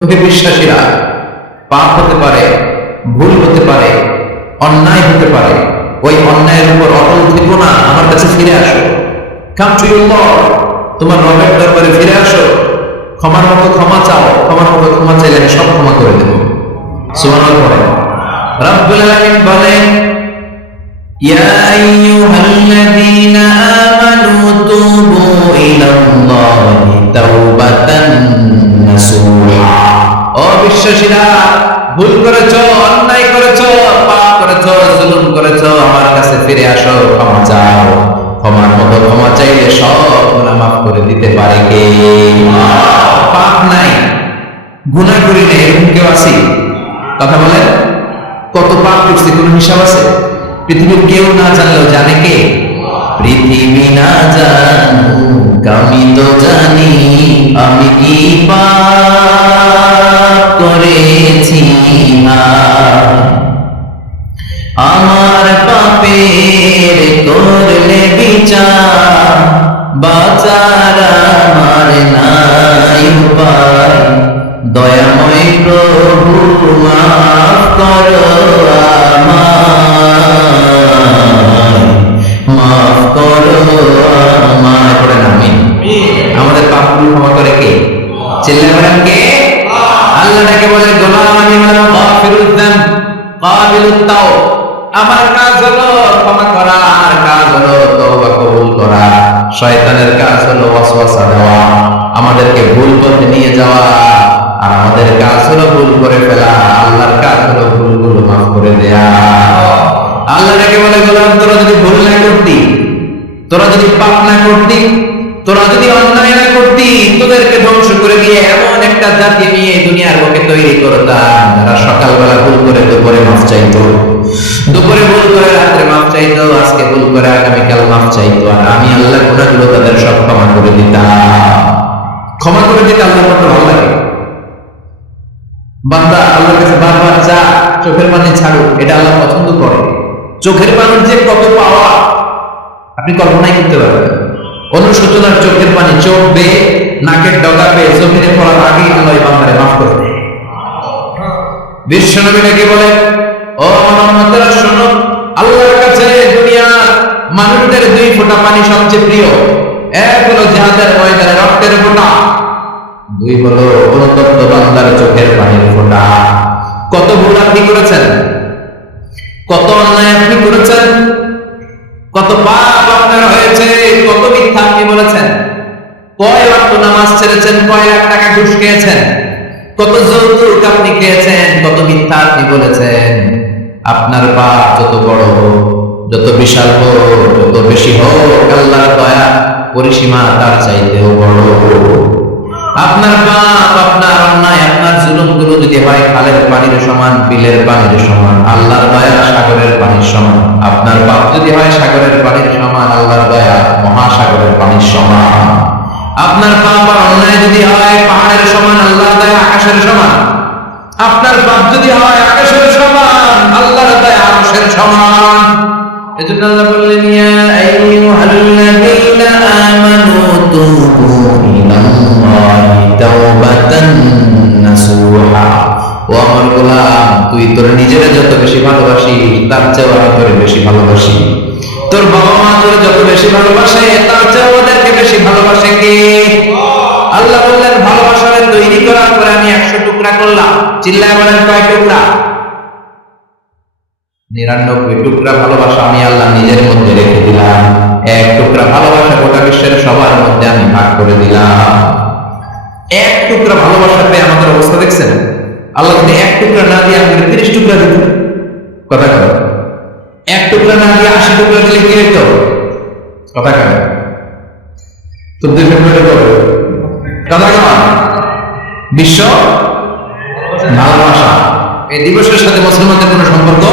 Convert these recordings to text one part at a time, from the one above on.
বিশ্বাসীরা পাপ হতে পারে, ভুল হতে পারে, অন্যায় হতে পারে, ওই অন্যায়ের উপর অটল থেকো না, আমার কাছে ফিরে আসো। কাম টু ইউর লর্ড, তোমার রবের দরবারে ফিরে আসো, ক্ষমার মতো ক্ষমা চাও, ক্ষমার মতো ক্ষমা চাইলে আমি সব ক্ষমা করে দেব। সুবহানাল্লাহ পড়ে। রব্বুল আলামিন বলেন, ইয়া আইয়ুহাল্লাযীনা আমানু তুবু ইলাল্লাহি তাওবাতান নাসুহা। ও বিশ্বাসীরা, ভুল করেছো, অন্যায় করেছো, পাপ করেছো, জুলুম করেছো, আমার কাছে ফিরে আসো, ক্ষমা চাও। ক্ষমার মতো ক্ষমা চাইলে সব গুনাহ মাফ করে দিতে পারে কে? পাপ নাই, গুনাহ করি নাই, এরকম কেউ আছে? কথা বলেন, কত পাপ করছি কোনো হিসাব আছে? পৃথিবীর কেউ না জানলেও জানে কে? পৃথিবী না জানুক আমি তো জানি, আমি কি পাপ করেছি। আমার পাপের করলে বিচার, বাঁচার আমার নাই উপায়। দয়াময় প্রভু মাফ করো আমায়, মাফ করো আমায়। পড়েন আমিন। আমাদের পাপগুলো ক্ষমা করে কে? চিল্লায়ে বলেন কে? আল্লাহ তাকে বলে, গোলাম আমি হলাম গাফিরুদ যামব কাবিলুত তাওব। আমার কাজ হলো ক্ষমা করা, আর কাজ হলো তওবা কবুল করা। শয়তানের কাজ হলো ওয়াসওয়াসা দেওয়া, আমাদেরকে ভুল পথে নিয়ে যাওয়া, আর আমাদের কাজ হলো ভুল করে ফেলা। আল্লাহর কাজ হলো ভুলগুলো মাফ করে দেয়া। আল্লাহ তাকে বলে, গোলাম তোরা যদি ভুল না করতি, তোরা যদি পাপ না করতি, তোরা যদি অন্যায় না করতি, তোদেরকে ধ্বংস করে দিয়ে এমন একটা জাতি নিয়ে দুনিয়ার বুকে তৈরি করতাম, যারা সকালবেলা ভুল করে দুপুরে মাফ চাইতো, দুপুরে ভুল করে রাত্রে মাফ চাইতো, আজকে ভুল করে আগামীকাল মাফ চাইতো, আর আমি আল্লাহ গুনাহগুলো তাদের সব ক্ষমা করে দিতাম। ক্ষমা করে দিতে আল্লাহর কত ভালো লাগে। বান্দা আল্লাহর কাছে বারবার চা, চোখের পানি ছাড়ো, এটা আল্লাহ পছন্দ করে। চোখের পানির যে কত পাওয়া আপনি কল্পনাই করতে পারবেন। অনুশোচনার চোখের পানি, চোখ বেয়ে নাকের ডগা বেয়ে জমিনে পড়ার আগেই আল্লাহ বান্দারে মাফ করে দেয়। বিশ্বনবী নাকি বলে, ও আমার উম্মতেরা শোনো, আল্লাহর কাছে দুনিয়ার মানুষদের দুই ফোঁটা পানি সবচেয়ে প্রিয়। এক হলো জিহাদের ময়দানে রক্তের ফোঁটা, দুই হলো অনুতপ্ত বান্দার চোখের পানির ফোঁটা। কত ভুল আপনি করেছেন, কত অন্যায় আপনি করেছেন, কত পাপ আপনার হয়েছে, কত মিথ্যা আপনি বলেছেন, কয় ওয়াক্ত নামাজ ছেড়েছেন, কয় লাখ টাকা ঘুষ খেয়েছেন, কত যৌতুক আপনি খেয়েছেন, কত মিথ্যা আপনি বলেছেন। আপনার পাপ যত বড় হোক, যত বিশাল হোক, যত বেশি হোক, আল্লাহর দয়া পরিসীমা তার চাইতেও বড়। আপনার পাপ, আপনার অন্যায়, আপনার জুলুমগুলো যদি হয় খালের পানির সমান, বিলের পানির সমান, আল্লাহর দয়া সাগরের পানির সমান। আপনার পাপ যদি হয় সাগরের পানির সমান, আল্লাহর দয়া মহাসাগরের পানির সমান। আপনার পাপ আর অন্যায় যদি হয় পাহাড়ের সমান, আল্লাহর দয়া আকাশের সমান। আপনার পাপ যদি হয় আকাশের সমান, আল্লাহর দয়া আরশের সমান। এজন্য আল্লাহ বললেন, ইয়া আইয়ুহাল্লাযীনা আমানু তুবু ইলাল্লাহি তাওবাতান নাসুহা। ও আমার গোলাম, তুই তোর নিজের যত বেশি ভালোবাসিস, তার চেয়েও আমি তোরে বেশি ভালোবাসি। তোর বাবা মা তোরে যত বেশি ভালোবাসে, তার চেয়েও ওদেরকে বেশি ভালোবাসে কে? আল্লাহ বললেন, ভালোবাসারে তৈরি করার পরে আমি 100 টুকরা করলাম। চিল্লায় বলেন, কয় টুকরা? 99 টুকরা ভালোবাসা আমি আল্লাহ নিজের মধ্যে রেখে দিলাম। 1 টুকরা ভালোবাসা গোটা বিশ্বের সবার মধ্যে আমি ভাগ করে দিলাম। 1 টুকরা ভালোবাসা পেয়ে আমাদের অবস্থা দেখছেন? আল্লাহ যদি 1 টুকরা না দিয়ে আমাদের 30 টুকরা দিত, কথা কয়? 1 টুকরা না দিয়ে 80 টুকরা দিলে কি হতো? কথা কয়? তো 2 ফেব্রুয়ারি কবে? কথা কয়? বিশ্ব ভালোবাসা এই দিবসের সাথে মুসলমানদের কোনো সম্পর্ক?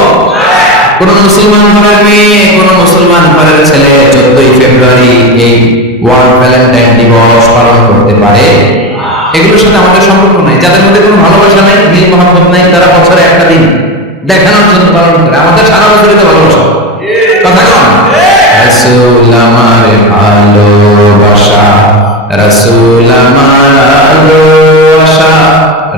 কোন মুসলমান ঘরের মেয়ে, কোন মুসলমান ঘরের ছেলে 14 ফেব্রুয়ারি এই ওয়ার্ল্ড ভ্যালেন্টাইন দিবস পালন করতে পারে? এগুলোর সাথে আমাদের সম্পর্ক নাই। যাদের মধ্যে কোনো ভালোবাসা নাই, মিল মহব্বত নাই, তারা বছরে একটা দিন দেখানোর জন্য পালন করে। আমাদের সারা বছরই তো ভালোবাসা। কথা কন? রাসূল আমার ভালোবাসা রাসূল আমার আলো আশা,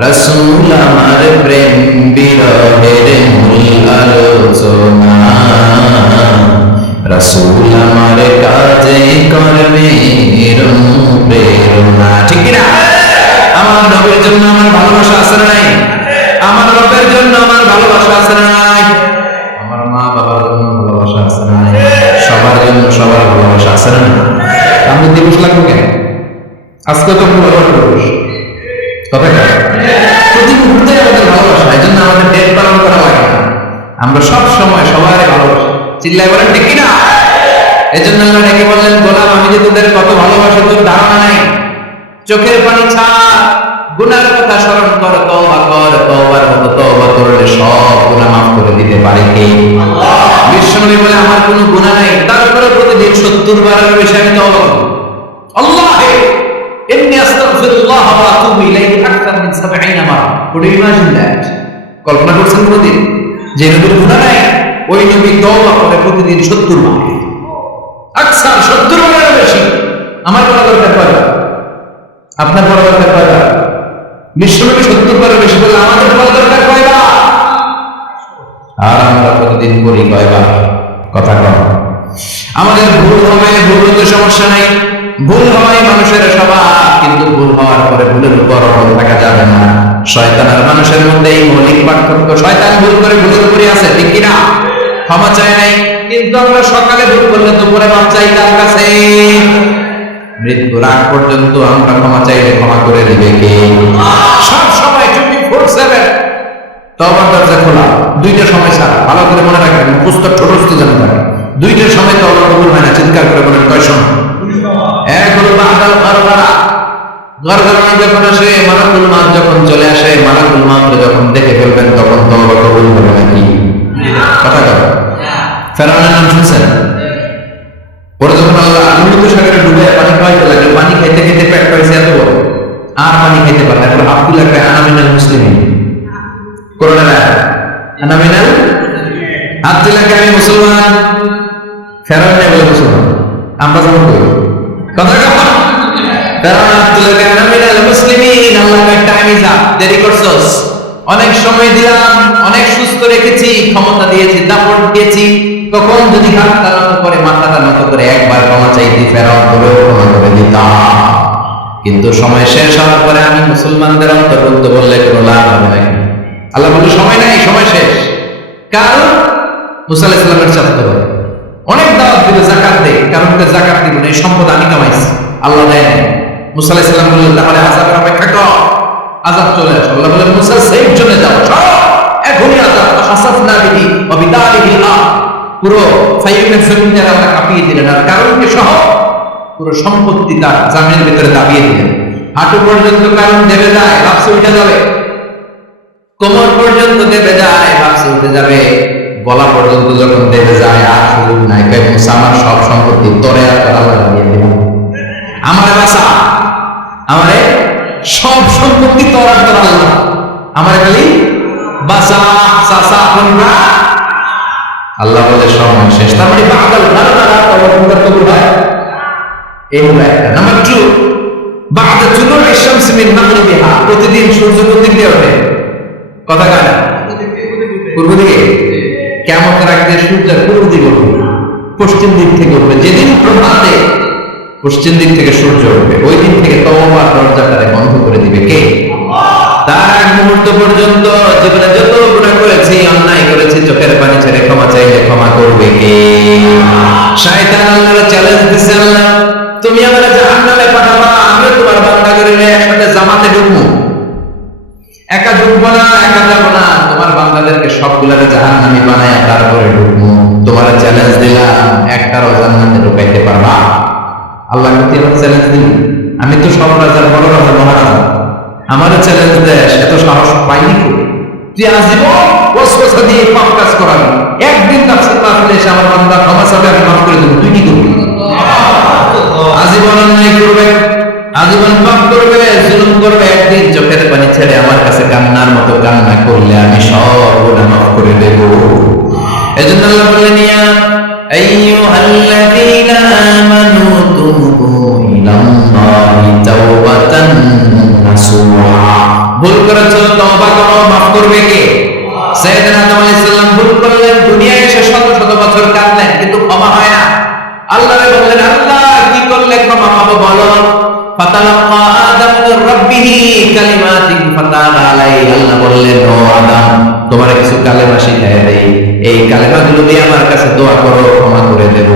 রাসূল আমার প্রেম বিরহের মূল আলোচনা, রাসূল আমার কাজে কর্মের অনুপ্রেরণা। ঠিক না? আমার নবীর জন্য আমার ভালোবাসা আছে না নাই? আমার রবের জন্য আমার ভালোবাসা আছে না নাই? আমার মা বাবার জন্য ভালোবাসা আছে না নাই? সবার জন্য সবার ভালোবাসা আছে না নাই? আমি দিবস লাগবো কেন? আজকে তো ভালোবাসা দিবস, কথা কেন? প্রতি মুহূর্তে আমাদের ভালোবাসা, এই জন্য আমাদের ডেট পালন করা লাগে না। আমরা সব সময় সবাই ভালোবাসি, চিল্লায় বলেন ঠিক না? এই জন্য আল্লাহ ডেকে বললেন, গোলাম আমি যে তোদের কত ভালোবাসি তোর ধারণা নাই। চোখের পানি ছাড়, গুনার কথা স্মরণ কর, তওবা কর, তওবার মতো তওবা করলে সব গুনাহ মাফ করে দিতে পারে কে? আল্লাহ। বিশ্বনবী বলে আমার কোনো গুনাহ নাই, তারপরে প্রতিদিন 70 বারের বেশি আমি তওবা করি। আল্লাহ ইন্নী আস্তাগফিরুল্লাহ ওয়া আতুবু ইলাইহি আকতার মিন 70 মারা। Could you imagine that? কল্পনা করছেন কোনদিন যে নবীর গুনাহ নাই, ওই নবী তওবা করে প্রতিদিন 70 বার, আকসার 70 বারের বেশি। আমার বলা দরকার পড়ে, আপনার বলা দরকার পড়ে। বিশ্বনবী 70 বারের বেশি বলে আমাদের বলা দরকার কয়বার? আর আমরা প্রতিদিন করি কয়বার? কথা কম। আমাদের ভুল হবে, ভুল হতে সমস্যা নাই, ভুল হয় মানুষের স্বভাব, কিন্তু ভুল হওয়ার পরে ভুলের উপর অটল থাকা যাবে না। শয়তান আর মানুষের মধ্যে এই মৌলিক পার্থক্য। শয়তান ভুল করে ভুলের উপরই আছে, ঠিক কিনা? ক্ষমা চায় নাই, কিন্তু আমরা সকালে ভুল করলে দুপুরে মাপ চাই কার কাছে? মৃত্যুর আগ পর্যন্ত আমরা ক্ষমা চাইলে ক্ষমা করে দিবে কে? সব সময় 24/7 তওবার দরজা খোলা। দুইটা সময় ছাড়া, ভালো করে মনে রাখবেন, পুস্তক ছোটস্থ জানা থাকে। দুইটার সময় তওবা কবুল হয় না, চিৎকার করে বলেন কয় সময়? এক হলো বাদাল গরগরা, গরগরা যখন আসে, মালাকুল মউত যখন চলে আসে, মালাকুল মউত যখন দেখে ফেলবেন তখন তওবা কবুল হবে নাকি? কথা বলেন। ফেরাউনের নাম শুনছেন? ওরা যখন আল্লাহ লোহিত সাগরে ডুবে পানি খাওয়াইতে লাগলো, পানি খাইতে খাইতে পেট পাইছে এত বড়, আর পানি খাইতে পারে না। এখন আব্দুল্লাহ কয় আনা মিনাল মুসলিমিন। কোরআনের আয়াত, আনা মিনাল, আব্দুল্লাহ কয় আমি মুসলমান। ফেরাউন বলে মুসলমান, আমরা যেমন করি। কথা কথা ফেরাউন আব্দুল্লাহ কয় আনা মিনাল মুসলিমিন। আল্লাহ কয় টাইম ইজ আপ, দেরি করছস, অনেক সময় দিলাম, অনেক সুস্থ রেখেছি, ক্ষমতা দিয়েছি, দাপট দিয়েছি। তখন যদি হাতটা নত করে, মাথাটা নত করে একবার ক্ষমা চাইতে, ফেরাউন করেও ক্ষমা করে দিতাম। কিন্তু সময় শেষ হওয়ার পরে আমি মুসলমানদের অন্তর্ভুক্ত বললে কোনো লাভ হবে নাকি? আল্লাহ বলে সময় নাই, সময় শেষ। কারণ মুসা আলাইহিস সালামের চাচতো ভাই অনেক দাওয়াত দিল, যাকাত দে, কারণ যাকাত দিব না, এই সম্পদ আমি কামাইছি, আল্লাহ দেয় না। মুসা আলাইহিস সালাম বললেন তাহলে আযাবের অপেক্ষা কর, আযাব চলে আসে। আল্লাহ বলেন মুসা সেফ জোনে যাও, এখনই আযাব। হাসাফনা বিহি ওয়া বিদারিহি আল, পুরো ফাইমের জমিনের আল্লাহ কাঁপিয়ে দিলেন, আর কারণকে সহ পুরো সম্পত্তি তার জামিনের ভিতরে দাবিয়ে দিলেন। হাঁটু পর্যন্ত কারণ দেবে যায়, ভাবছে উঠে যাবে, কোমর পর্যন্ত দেবে যায়, ভাবছে উঠে যাবে, গলা পর্যন্ত যখন দেবে যায় আর সুযোগ নাই। মুসা আমার সব সম্পত্তি তোরে আর তোর আল্লাহ দিয়ে দিলাম, আমারে বাঁচা, আমারে সব সম্পত্তি তোর আর তোর আল্লাহ, আমারে খালি বাঁচা চাচা আমরা। আল্লাহ বলে সময় শেষ। তার মানে বাদাল গরগরা তওবা কবুল হয়, এই হলো একটা। নাম্বার 2, বাদা তুলুই শামস মিন মাগরিবিহা, প্রতিদিন সূর্য কোন দিক দিয়ে ওঠে? কথা কয় না? পূর্ব দিকে। কিয়ামতের আগে সূর্য পূর্ব দিকে উঠবে, পশ্চিম দিক থেকে উঠবে। যেদিন প্রভাতে পশ্চিম দিক থেকে সূর্য উঠবে, ওই দিন থেকে তওবার দরজাটারে বন্ধ করে দিবে কে? আল্লাহ। তার এক মুহূর্ত পর্যন্ত জীবনে যত গুনাহ করেছি, অন্যায় করেছি, চোখের পানি ছেড়ে ক্ষমা চাইলে ক্ষমা করবে কে? শয়তান আল্লাহর চ্যালেঞ্জ দিছে, আল্লাহ তুমি আমারে জাহান্নামে পাঠাবা, আমি তোমার বান্দা করে একসাথে জামাতে ঢুকবো। একা ঢুকবো না, একা যাবো না, তোমার বান্দাদেরকে সবগুলারে জাহান্নামী বানায় তারপরে ঢুকবো। তোমার চ্যালেঞ্জ দিলাম, একটারও জান্নাতে ঢুকাইতে পারবা? আল্লাহ কি আমার চ্যালেঞ্জ দিল? আমি তো সব রাজার বড় রাজা, মহারাজা, আমারও চ্যালেঞ্জ দেয়, সে তো সাহস পাইনি। তুই আজীবন ওয়াসওয়াসা দিয়ে পাপ কাজ করাবি, একদিন তাফসীর মাহফিলে এসে আমার বান্দা ক্ষমা চাবে, আমি মাফ করে দেব, তুই কি করবি? আজীবন অন্যায় করবে, আজীবন পাপ করবে, জুলুম করবে, একদিন চোখের পানি ছেড়ে আমার কাছে কান্নার মতো কান্না করলে আমি সব গুনাহ মাফ করে দেব। এজন্য আল্লাহ বললেন ইয়া আইয়ুহাল্লাযীনা আমানু তুবু ইলাল্লাহি তাওবাতান নাসুহা। ভুল করেছো, তওবা করো, মাফ করবে কে? সাইয়েদনা আদম আলাইহিস সালাম ভুল করলেন, দুনিয়ায় এসে শত শত বছর কাটলেন, কিন্তু ক্ষমা হয় না। আল্লাহরে বললেন, আল্লাহ কি করলে ক্ষমা পাবো বলো? ফাতালাক্কা আদম মির রাব্বিহি কালিমাতিন ফাতাবা আলাইহি। আল্লাহ বললেন, ও আদম, তোমার কিছু কালেমা শিখায় দেই, এই কালেমাগুলো দিয়ে আমার কাছে দোয়া করো, ক্ষমা করে দেব।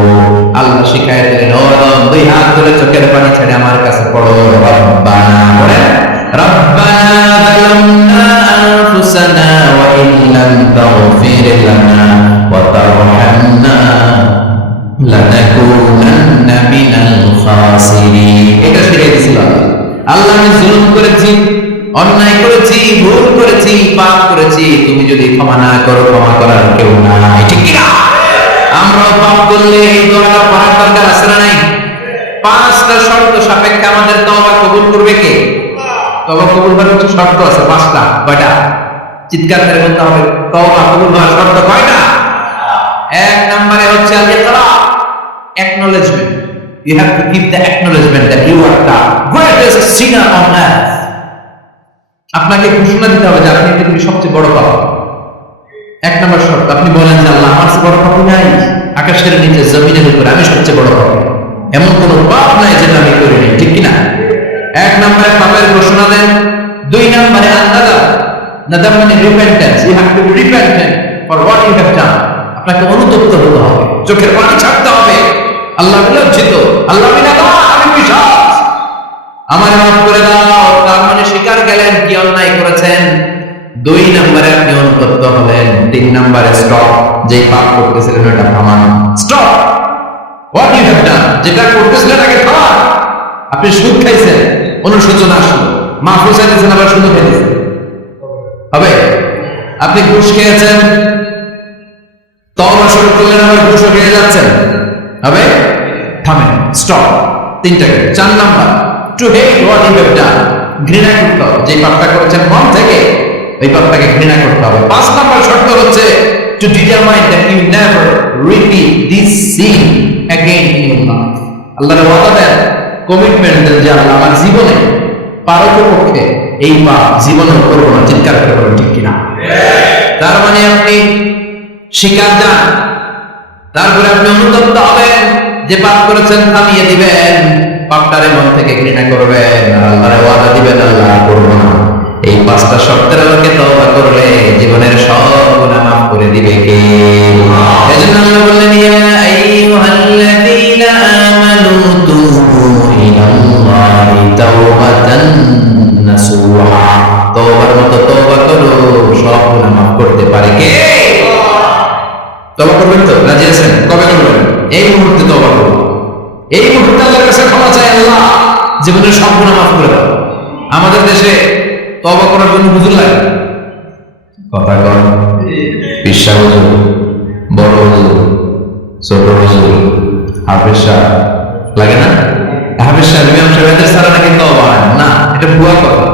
আল্লাহ শিখায় দিলেন, ও আদম, দুই হাত ধরে চোখের পানি ছেড়ে আমার কাছে পড়ো, রব্বানা, পড়ে রব্বানা যালামনা আনফুসানা ওয়া ইন লাম তাগফির লানা ওয়া তারহামনা লানাকুনান্না মিনাল খাসিরিন। এটা শিখিয়ে দিয়েছিল আল্লাহ। আমি জুলুম করেছি, অন্যায় করেছি, ভুল করেছি, পাপ করেছি, তুমি যদি ক্ষমা না করো, ক্ষমা করার কেউ নাই, ঠিক কি না? আমরা পাপ করলে এই দোয়াটা পড়ার দরকার আছে না নাই? পাঁচটা শর্ত সাপেক্ষে আমাদের তওবা কবুল করবে কে? তওবা কবুল হওয়ার কিছু শর্ত আছে, পাঁচটা। কয়টা? চিৎকার করে বলতে হবে, তওবা কবুল হওয়ার শর্ত কয়টা? এক নম্বরে হচ্ছে আল ইকরার, acknowledgement. You have to give the acknowledgement that you are the greatest sinner on earth. আপনাকে ঘোষণা দিতে হবে যে আপনি পৃথিবীর সবচেয়ে বড় পাপী। এক নম্বর শর্ত, আপনি বলেন যে আল্লাহ, আমার বড় পাপী নাই, আকাশের নিচে জমিনের উপরে আমি সবচেয়ে বড় পাপী, এমন কোন পাপ নাই যেটা আমি করিনি, ঠিক কি না? এক নম্বরে পাপের ঘোষণা দেন। দুই নম্বরে আন্দাদা, নাদাম মানে repentance. You have to be repentant for what you have done. আপনাকে অনুতপ্ত হতে হবে, চোখের পানি ছাড়তে হবে। আল্লাহ লজ্জিত, আল্লাহ আমি বিশ্বাস, আমার মাফ করে দাও। তার মানে স্বীকার গেলেন কি অন্যায় করেছেন। দুই নম্বরে আপনি অনুতপ্ত হলেন। তিন নম্বরে স্টপ, যে পাপ করতেছিলেন ওটা থামান। Stop what you have done, যেটা করতেছিলেন আগে থামান। আপনি সুদ খাইছেন, অনুশোচনা আসলো, মাফ চাইতেছেন, আবার সুদ খাইতেছেন, হবে? আপনি ঘুষ খেয়েছেন, তওবা শুরু করলেন, আবার ঘুষ খেয়ে যাচ্ছেন, হবে? থামেন, স্টপ। তিনটাকে। চার number, to hate what you have done, ঘৃণা করতে হবে, যে পাপটা করেছেন মন থেকে ওই পাপটাকে ঘৃণা করতে হবে। পাঁচ নাম্বার শর্ত হচ্ছে to determine that you never repeat this sin again in your life. আল্লাহর ওয়াদা দেন, কমিটমেন্ট দেন যে আল্লাহ, আমার জীবনে পারতপক্ষে এই পাপ জীবনে করবো না। চিৎকার করে বলুন, ঠিক কিনা? তার মানে আপনি স্বীকার যান, তারপরে আপনি অনুতপ্ত হবেন, যে পাপ করেছেন থামিয়ে দিবেন, পাপটারে মন থেকে ঘৃণা করবেন, আল্লাহরে ওয়াদা দিবেন, আল্লাহ করব না। এই পাঁচটা শর্তের আলোকে তওবা করলে জীবনের সব গুনাহ মাফ করে দিবে কে? এজন্য আল্লাহ বললেন, ইয়া আইয়ুহাল্লাযীনা আমানু তুবু ইলাল্লাহি তাওবাতান নাসুহা। তওবার মতো তওবা করো, সব গুনাহ মাফ করতে পারে কে? তওবা করবেন তো? রাজি আছেন? কবে করবেন? এই মুহূর্তে তওবা করুন। এই মুহূর্তে আল্লাহর কাছে ক্ষমা চাই, আল্লাহ জীবনের সব গুনাহ মাফ করে দাও। আমাদের দেশে তওবা করার জন্য হুজুর লাগে, কথা কর, পিসা হুজুর, বড় হুজুর, ছোট হুজুর, হাফেজ সাহেব লাগে না? হাফেজ সাহেব, ইমাম সাহেবদের ছাড়া নাকি তওবা হয় না? এটা ভুয়া কথা।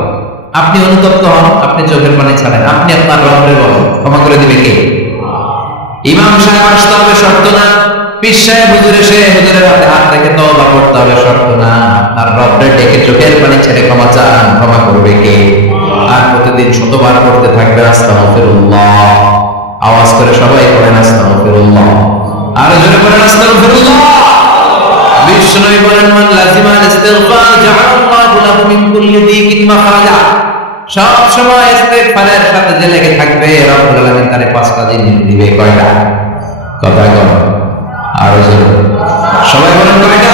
আপনি অনুতপ্ত হন, আপনি চোখের পানি ছাড়েন, আপনি আপনার রবের বলেন, ক্ষমা করে দিবে কে? ইমাম সাহেব আসতে হবে, শর্ত না। পীর সাহেব হুজুর এসে হুজুরের হাতে হাত রেখে তওবা করতে হবে, শর্ত না। তার রবের ডেকে চোখের পানি ছেড়ে ক্ষমা চান, ক্ষমা করবে কে? আর প্রতিদিন শতবার পড়তে থাকবে আস্তাগফিরুল্লাহ। আওয়াজ করে সবাই পড়েন আস্তাগফিরুল্লাহ, আর জোরে পড়েন আস্তাগফিরুল্লাহ। বিশ্বনবী বলেন, মান লাজিমা ইস্তিগফার জাআলাল্লাহু লাহু মিন কুল্লি দিকিন মাখরাজা। সব সময় ইস্তিগফারের সাথে যে লেগে থাকবে, রব্বুল আলামিন তারে পাঁচটা জিনিস দিবে। কয়টা? কথা কর, আর জোরে সবাই বলেন কয়টা?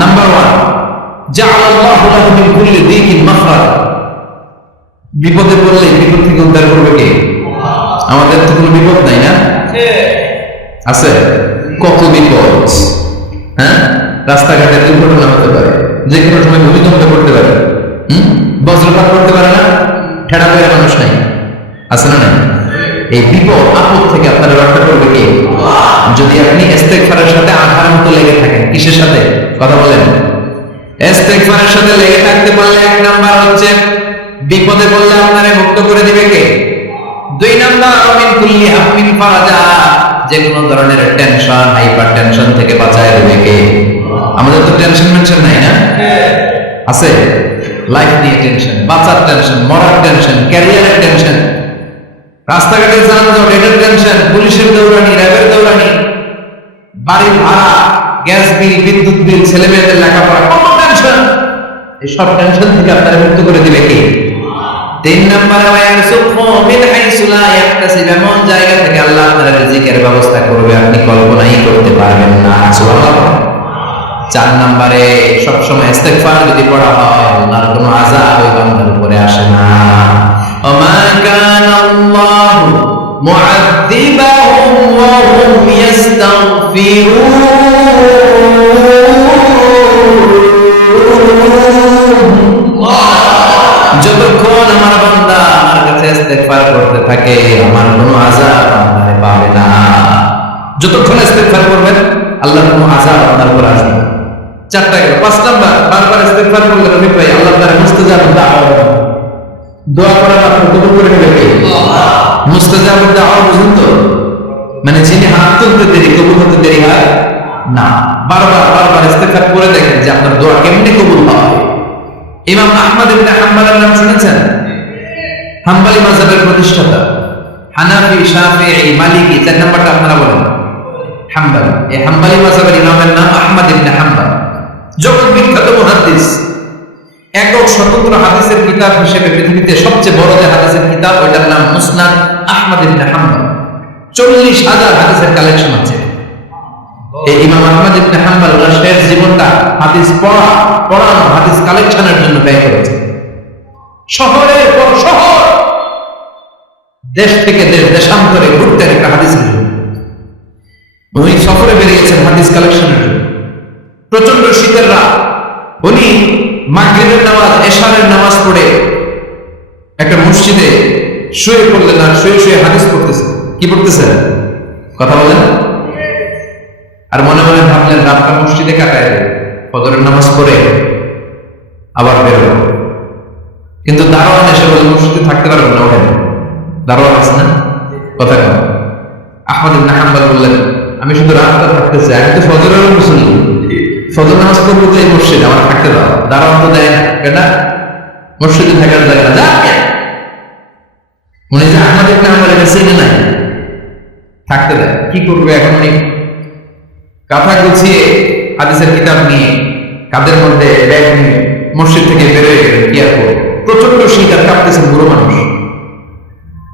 নাম্বার 1, জাআলাল্লাহু লাহু মিন কুল্লি দিকিন মাখরাজা। বিপদে পড়লে বিপদ থেকে উদ্ধার করবে কে? আমাদের তো কোনো বিপদ নাই না? আছে। কত বিপদ, হ্যাঁ? রাস্তাঘাটে দুর্ঘটনা হতে পারে, যে কোনো সময় ভূমিকম্প করতে পারে, বজ্রপাত করতে পারে না? ঠেড়া করে মানুষ নাই, আছে না নাই? এই বিপদ আপদ থেকে আপনারা রক্ষা করবে কে? যদি আপনি ইস্তেগফারের সাথে আধার মতো লেগে থাকেন। কিসের সাথে? কথা বলেন। ইস্তেগফারের সাথে লেগে থাকতে পারলে এক নাম্বার হচ্ছে বিপদে পড়লে আপনারে মুক্ত করে দিবে কে? দুই নাম্বার, মিন কুল্লি হাম্মিন ফারাজা, যে কোনো ধরনের টেনশন, হাইপার টেনশন থেকে বাঁচায় দিবে কে? আমাদের তো টেনশন মেনশন নাই না, আছে? লাইফ নিয়ে টেনশন, বাচ্চার টেনশন, মরার টেনশন, ক্যারিয়ারের টেনশন, রাস্তাঘাটে যানজট এটার টেনশন, পুলিশের দৌড়ানি, র্যাবের দৌড়ানি, বাড়ির ভাড়া, গ্যাস বিল, বিদ্যুৎ বিল, ছেলে মেয়েদের লেখাপড়া, কত টেনশন। এই সব টেনশন থেকে আপনারা মুক্ত করে দিবে কে? 3 নম্বরে ওয়ায়ারযুকহু মিন হাইসু লা ইয়াহতাসিব, এমন জায়গা থেকে আল্লাহ আপনার রিজিকের ব্যবস্থা করবে আপনি কল্পনাই করতে পারবেন না। সুবহানাল্লাহ। 4 নম্বরে সবসময় ইস্তিগফার যদি পড়া হয় আল্লাহর কোনো আযাব ওই বান্দার উপরে আসে না। ওমা কানা আল্লাহু মুআযযিবাহুম ওয়া হুম ইস্তাগফিরুন, যতক্ষণ আমার বান্দা আমার কাছে ইস্তিগফার করতে থাকে আমার কোনো আযাব বান্দারে পাবে না। যতক্ষণ ইস্তিগফার করবেন আল্লাহর কোনো আযাব আপনার উপর আসবে না। 4টা গেল। 5 নাম্বার, বারবার ইস্তিগফার করলে নবী ভাই আল্লাহ তাআলা মুস্তাজাব দাওয়া, দোয়া করা মাত্র কবুল করে নেবে কে? আল্লাহ। মুস্তাজাব দাওয়া বুঝুন তো, মানে যিনি হাত তুলতে দেরি কবুল হতে দেরি হয় না। বারবার ইস্তিগফার করে দেখেন যে আপনার দোয়া কেমনে কবুল হয়। ইমাম আহমদ ইবনে হাম্বলের নাম শুনেছেন? হাম্বলি মাযহাবের প্রতিষ্ঠাতা, হানাফি, শাফিঈ, মালিকি। 4 নাম্বারটা আপনারা বলেন হাম্বলি। এই হাম্বলি মাযহাবের ইমামের নাম আহমদ ইবনে হাম্বল, জগৎ বিখ্যাত মুহাদ্দিস। একক স্বতন্ত্র হাদিসের কিতাব হিসেবে পৃথিবীতে সবচেয়ে বড় যে হাদিসের কিতাব ওইটার নাম মুসনাদ আহমদ ইবনে হাম্বল। 40,000 হাদিসের কালেকশন আছে। এই ইমাম আহমদ ইবনে হাম্বল ওনার শেষ জীবনটা হাদিস পড়ানো, হাদিস কালেকশনের জন্য ব্যয় করেছে। শহরের পর শহর, দেশ থেকে দেশ, দেশান্তরে ঘুরতেন একটা হাদিসের জন্য। উনি সফরে বেরিয়েছেন হাদিস কালেকশনের জন্য। প্রচন্ড শীতের রাত, উনি মাগরিবের নামাজ, এশারের নামাজ পড়ে একটা মসজিদে শুয়ে পড়লেন আর শুয়ে হাদিস পড়তেছেন। কি পড়তেছেন? কথা বলেন। আর মনে মনে ভাবলেন রাতটা মসজিদে কাটায়, ফজরের নামাজ পড়ে আবার বেরোব। কিন্তু দারোয়ান এসে বলে মসজিদে থাকতে পারবেন না, ওঠেন। দারোয়ান আছে না? কথা কম। আহমদ ইবনে হাম্বল বললেন আমি শুধু রাতটা থাকতে চাই, আমি তো ফজরেরও মুসল্লি, ফজর নামাজ পড়বো তো এই মসজিদে, আমার থাকতে দাও। দারোয়ান তো দেয় না, কেনা মসজিদে থাকার জায়গা না, যা। উনি যে আহমদ ইবনে হাম্বল এটা চিনে নাই, থাকতে দেয়। কি করবে এখন? উনি কাঁথা গুছিয়ে হাদিসের কিতাব নিয়ে কাঁধের মধ্যে ব্যাগ নিয়ে মসজিদ থেকে বেরোয় গেলেন। কি আর করবে? প্রচন্ড শীত আর কাঁপতেছেন বুড়ো মানুষ।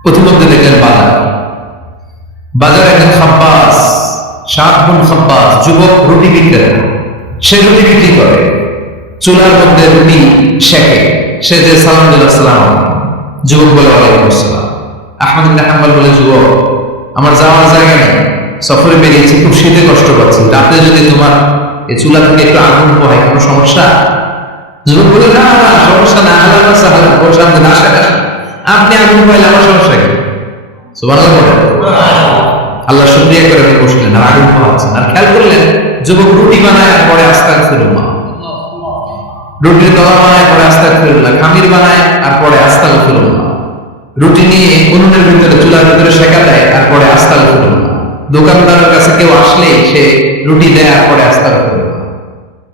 প্রতিমধ্যে দেখলেন বাজারে একজন খাব্বাস, 7 গুণ খাব্বাস, যুবক রুটি বিক্রেতা। সে রুটি বিক্রি করে, চুলার মধ্যে রুটি শেখে। সে যে সালাম দিল, আসসালাম। যুবক বলে ওয়ালাইকুম আসসালাম। আহমদ ইবনে হাম্বল বলে যুবক আমার যাওয়ার জায়গা নেই, সফরে বেরিয়েছি, খুব শীতে কষ্ট পাচ্ছি, রাতে যদি তোমার এই চুলা থেকে একটু আগুন পোহায় কোনো সমস্যা? যুবক বলে না না সমস্যা না, আল্লাহ সাহায্য করছেন, আপনি আগুন পোহাইলে আমার সমস্যা কি? সুবহানাল্লাহ বলেন। আল্লাহ শুকরিয়া করে বসলেন আর আগুন পোহাচ্ছেন। আর খেয়াল করলেন যুবক রুটি বানায় আর পরে আস্তাগফিরুল্লাহ, রুটির দলা বানায় পরে আস্তাগফিরুল্লাহ, খামির বানায় আর পরে আস্তাগফিরুল্লাহ, রুটি নিয়ে উনুনের ভিতরে চুলার ভিতরে সেকা দেয় আর পরে আস্তাগফিরুল্লাহ, দোকানদারের কাছে কেউ আসলে সে রুটি দেয় আর পরে আস্তাগফিরুল্লাহ,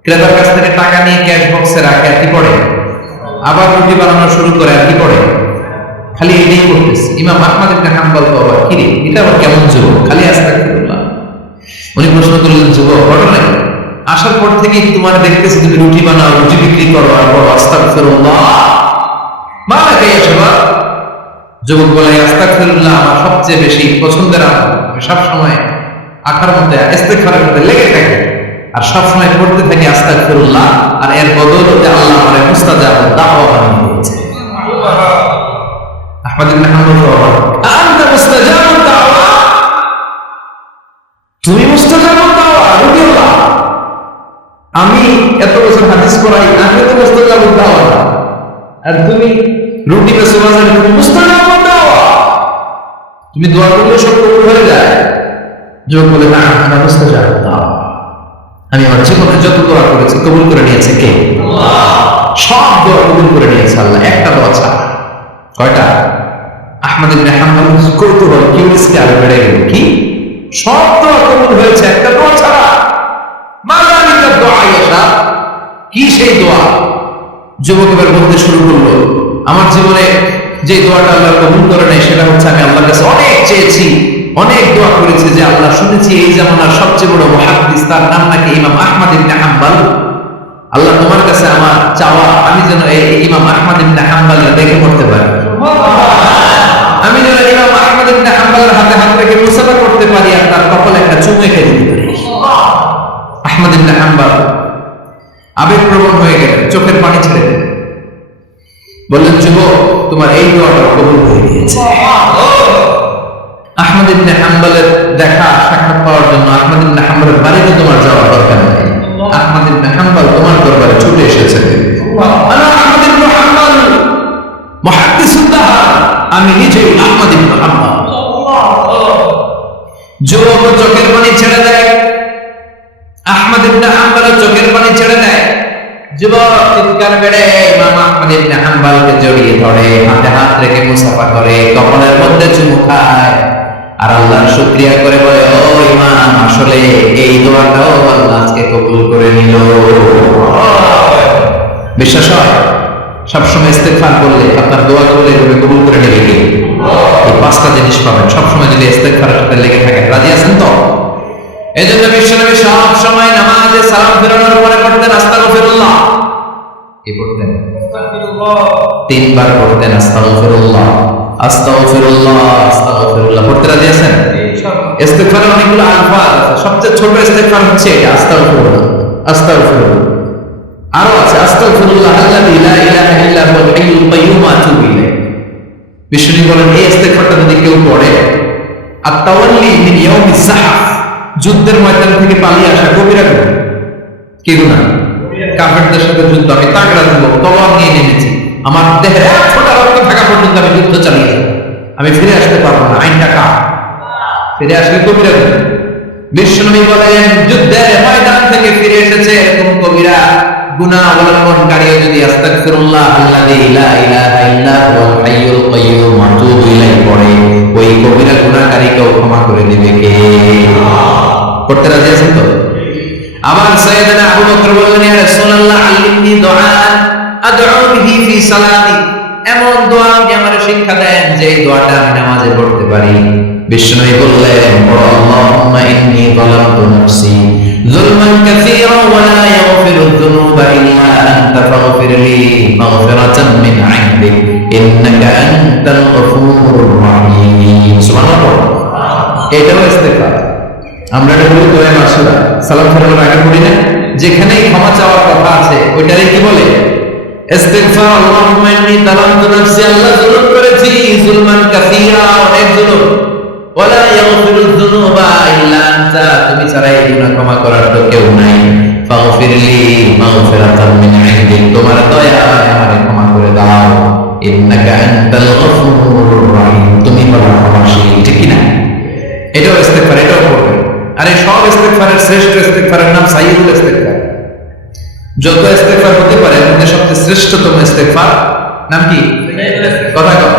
ক্রেতার কাছ থেকে টাকা নিয়ে ক্যাশ বক্সে রাখে আর কি পড়ে, আবার রুটি বানানো শুরু করে আর কি পড়ে, খালি এটাই করতেছে। ইমাম আহমদ ইবনে হাম্বল তো আবার কি রে, এটা আবার কেমন যুবক, খালি আস্তাগফিরুল্লাহ। উনি প্রশ্ন করলেন যুবক ঘটনা কি? আসার পর থেকে তোমার দেখতেছি তুমি রুটি বানাও, রুটি বিক্রি করো আর পর আস্তাগফিরুল্লাহ, মালাকা ইয়া শাবাব। যুবক বলে আস্তাগফিরুল্লাহ আমার সবচেয়ে বেশি পছন্দের আমল, আমি সবসময় আখার মধ্যে ইস্তিগফারের মধ্যে লেগে থাকি আর সবসময় পড়তে থাকি আস্তাগফিরুল্লাহ, আর এর বদৌলতে আল্লাহ আমাকে মুস্তাজাব দাওয়া বানিয়ে দিয়েছে। আহমদ ইবনে হাম্বল আনতা মুস্তাজাব দাওয়া, তুমি মুস্তাজাব দাওয়া রুটিউল্লাহ। আমি এত বছর হাদিস পড়াই, আমি তো মুস্তাজাব দাওয়া, আর তুমি রুটি বেচে বাজারে তুমি মুস্তাজাব দাওয়া, তুমি দোয়া করলে সব কবুল হয়ে যায়। যুবক বলে না আমি মুস্তাজাব দাওয়া, আমি আমার জীবনে যত দোয়া করেছি কবুল করে নিয়েছে কে? আল্লাহ। সব দোয়া কবুল করে নিয়েছে আল্লাহ, একটা দোয়া ছাড়া। কয়টা? আহমদ ইবনে হাম্বল কৌতূহল কিউরিয়াসিটি আরো বেড়ে গেল, কি সব দোয়া কবুল হয়েছে একটা দোয়া ছাড়া। মালালিকা দোয়া সেই দোয়া যুবক এবার বলতে শুরু করলো, আমার জীবনে যে দোয়াটা আল্লাহ কবুল করে নাই সেটা হচ্ছে আমি আল্লাহর কাছে অনেক চেয়েছি, অনেক দোয়া করেছি যে আল্লাহ শুনেছি এই জামানার সবচেয়ে বড় মুহাদ্দিস তার নাম নাকি ইমাম আহমদ ইবনে হাম্বল, আল্লাহ তোমার কাছে আমার চাওয়া আমি যেন এই ইমাম আহমদ ইবনে হাম্বলকে দেখে পড়তে পারি, আমি যেন ইমাম আহমদ ইবনে হাম্বলের হাতে হাত রেখে মুসাফা করতে পারি আর তার কপালে একটা চুমু এঁকে দিতে পারি। আহমদ ইবনে হাম্বল আবেগপ্রবণ হয়ে গেলেন, চোখের পানি ছেড়ে দিলেন, বললেন যুবক তোমার এই দোয়াটা কবুল হয়ে গিয়েছে। আহমদ ইবনে হাম্বলের দেখা সাক্ষাৎ পাওয়ার জন্য আহমদ ইবনে হাম্বলের বাড়িতে তোমার যাওয়ার দরকার নেই, আহমদ ইবনে হাম্বল তোমার দরবারে ছুটে এসেছে। আহমদ ইবনে হাম্বল মুহাদ্দিসুদ দাহর, আমি নিজেই আহমদ ইবনে হাম্বল। যুবক চোখের পানি ছেড়ে দেয়, আহমদ ইবনে হাম্বল চোখের পানি ছেড়ে দেয়। যুবক চিৎকার বেড়ে ইমাম আহমদ ইবনে হাম্বলকে জড়িয়ে ধরে, হাতে হাত রেখে মুসাফা করে, কপালের মধ্যে চুমু খায় আর আল্লাহর শুকরিয়া করে বলে, ও ইমাম আসলে এই দোয়াটাও আল্লাহ আজকে কবুল করে নিল। বিশ্বাস হয় সবসময় ইস্তেগফার করলে আপনার দোয়া করলে এভাবে কবুল করে নেবে কি? এই পাঁচটা জিনিস পাবেন সবসময় যদি ইস্তেগফারের সাথে লেগে থাকেন। রাজি আছেন তো? এই জন্য বিশ্বনবী সব সময় নামাজে সালাম ফেরানোর পরে পড়তেন আস্তাগফিরুল্লাহ। কি পড়তেন? তিনবার পড়তেন আস্তাগফিরুল্লাহ আস্তাগফিরুল্লাহ আস্তাগফিরুল্লাহ। পড়তে রাজি আছেন? ইস্তেগফারের অনেকগুলো আলফাজ আছে, সবচেয়ে ছোট ইস্তেগফার হচ্ছে এটা আস্তাগফিরুল্লাহ আস্তাগফিরুল্লাহ। আরো আছে আস্তাগফিরুল্লাহ আল্লাযী লা ইলাহা ইল্লা হুয়াল হাইয়ুল কাইয়্যুম ওয়া আতুবু ইলাইহি। বিশ্বনবী বলেন এই ইস্তেগফারটা যদি কেউ পড়ে, আত-তাওয়াল্লি মিন ইয়াউমিজ যাহফ, যুদ্ধের ময়দান থেকে পালিয়ে আসা কবিরা গুনাহ। কি গুনাহ? কাফেরদের সাথে যুদ্ধ, আমি তাগড়া যুবক তলোয়ার নিয়ে নেমেছি, আমার দেহের এক ফোঁটা রক্ত থাকা পর্যন্ত আমি যুদ্ধ চালিয়ে যাব, আমি ফিরে আসতে পারবো না, আইনটা কার? ফিরে আসলে কবিরা গুনাহ। বিশ্বনবী বলেন যুদ্ধের ময়দান থেকে ফিরে এসেছে এরকম কবিরা গুনাহ অবলম্বনকারীও যদি আস্তাগফিরুল্লাহ আল্লাযী লা ইলাহা ইল্লা হুয়াল হাইয়ুল কাইয়্যুম ওয়া আতুবু ইলাইহি পড়ে, ওই কবিরা গুনাহকারীকেও ক্ষমা করে দিবে কে? করতে রাজি আছেন তো? আবার সাইয়েদনা আবু বকর বললেন, ইয়া রাসূলুল্লাহ আল্লিমনি দুআআন আদউ বিহি ফি সালাতি, এমন দোয়া আপনি আমাকে শিক্ষা দেন যে এই দোয়াটা আমি নামাজে পড়তে পারি। বিশ্বনবী বললেন, আল্লাহুম্মা ইন্নী যালামতু নাফসি যুলমান কাসীরা ওয়া লা ইয়াগফিরু যুনুবা ইল্লা আনতা ফাগফিরলি মাগফিরাতাম মিন ইনদিক ইন্নাকা আনতাল গফুরুর রাহিম। সুবহানাল্লাহ। এটাও ইস্তেগফার। আমরা এটা বলি দোয়া মাসুরা, সালাম ফেরানোর আগে পড়ি না, যেখানেই ক্ষমা চাওয়ার কথা আছে ওইটারে কি বলে? ইস্তিগফার। আল্লাহুম্মা ইন্নী যালামতু নাফসি, আল্লাহ জুলুম করেছি, যুলমান কাসীরা, অনেক জুলুম, ওয়া লা ইয়াগফিরু যুনুবা ইল্লা আনতা, তুমি ছাড়া এই গুনাহ ক্ষমা করার তো কেউ নাই, ফাগফিরলি মাগফিরাতাম মিন ইনদিক, তোমার দয়ায় আমারে ক্ষমা করে দাও, ইন্নাকা আনতাল গফুরুর রাহিম, তুমি বড় ক্ষমাশীল। ঠিক কি না? এটাও ইস্তেগফার, এটাও পড়বেন। আর এই সব ইস্তেগফারের শ্রেষ্ঠ ইস্তেগফারের নাম সাইয়্যিদুল ইস্তেগফার। যত ইস্তেগফার হতে পারে এর মধ্যে সবচেয়ে শ্রেষ্ঠতম ইস্তেগফার নাম কি? কথা কও।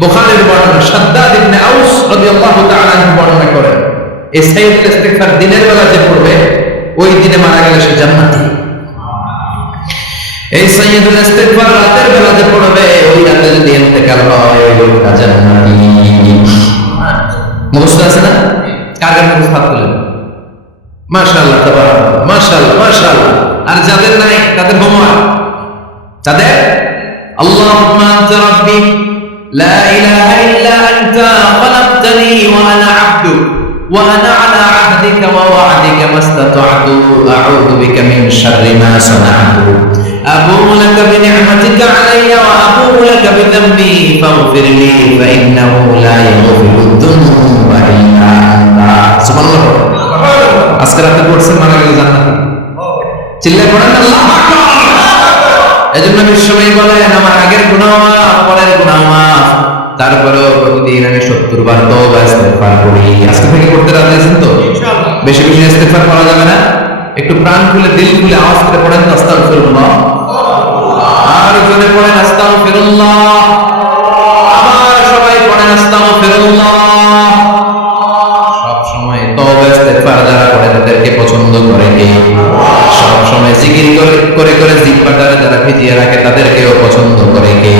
বুখারীর বর্ণনা, শাদ্দাদ ইবনে আউস রাদিয়াল্লাহু তাআলা আনহু বর্ণনা করেন, এই সাইয়্যিদুল ইস্তেগফার দিনের বেলা যে পড়বে ওই দিনে মারা গেলে সে জান্নাতি। এই সাইয়্যিদুল ইস্তেগফার রাতের বেলা যে পড়বে ওই রাতে যদি ইন্তেকাল হয় ওই লোকটা জান্নাতি। মুখস্থ আছে না? কার কার মুখস্থ হাত তুলেন? মাশাআল্লাহ, তাবারাকাল্লাহ, মাশাআল্লাহ, মাশাআল্লাহ। আর যাদের নাই তাদের হোমওয়ার্ক, যাদের আল্লাহুম্মা আনতা রাব্বি লা ইলাহা ইল্লা আনতা খালাকতানি ওয়া আনা আবদুক ওয়া আনা আলা আহদিকা ওয়া ওয়া'দিকা মাস্তাতা'তু আউযু বিকা মিন শাররি মা সানা'তু আবু'ু লাকা বিনি'মাতিকা আলাইয়া ওয়া আবু'ু লাকা বিযামবি ফাগফিরলি ফা ইন্নাহু লা ইয়াগফিরুদ যুনুবা ইল্লা আনতা। সুবহানাল্লাহ। আজকে রাতে পড়ছেন, মারা গেলে জান্নাতি। চিল্লায় পড়েন আল্লাহু আকবার। এজন্য বিশ্বনবী বলেন, আমার আগের গুনাহ মাফ, পরের গুনাহ মাফ, তারপরেও প্রতিদিন আমি 70 বার তওবা ইস্তেগফার করি। আজকে থেকে করতে রাজি আছেন তো? ইনশাআল্লাহ। বেশি বেশি ইস্তেগফার করা যাবে না? একটু প্রাণ খুলে দিল খুলে আওয়াজ করে পড়েন আস্তাগফিরুল্লাহ, আর জোরে পড়েন আস্তাগফিরুল্লাহ, আবার সবাই পড়েন আস্তাগফিরুল্লাহ। সব সময় তওবা ইস্তেগফার যারা করে তাদেরকে পছন্দ করে কে? সব সময় জিকির করে করে ভিজিয়ে রাখে তাদেরকেও পছন্দ করে কে?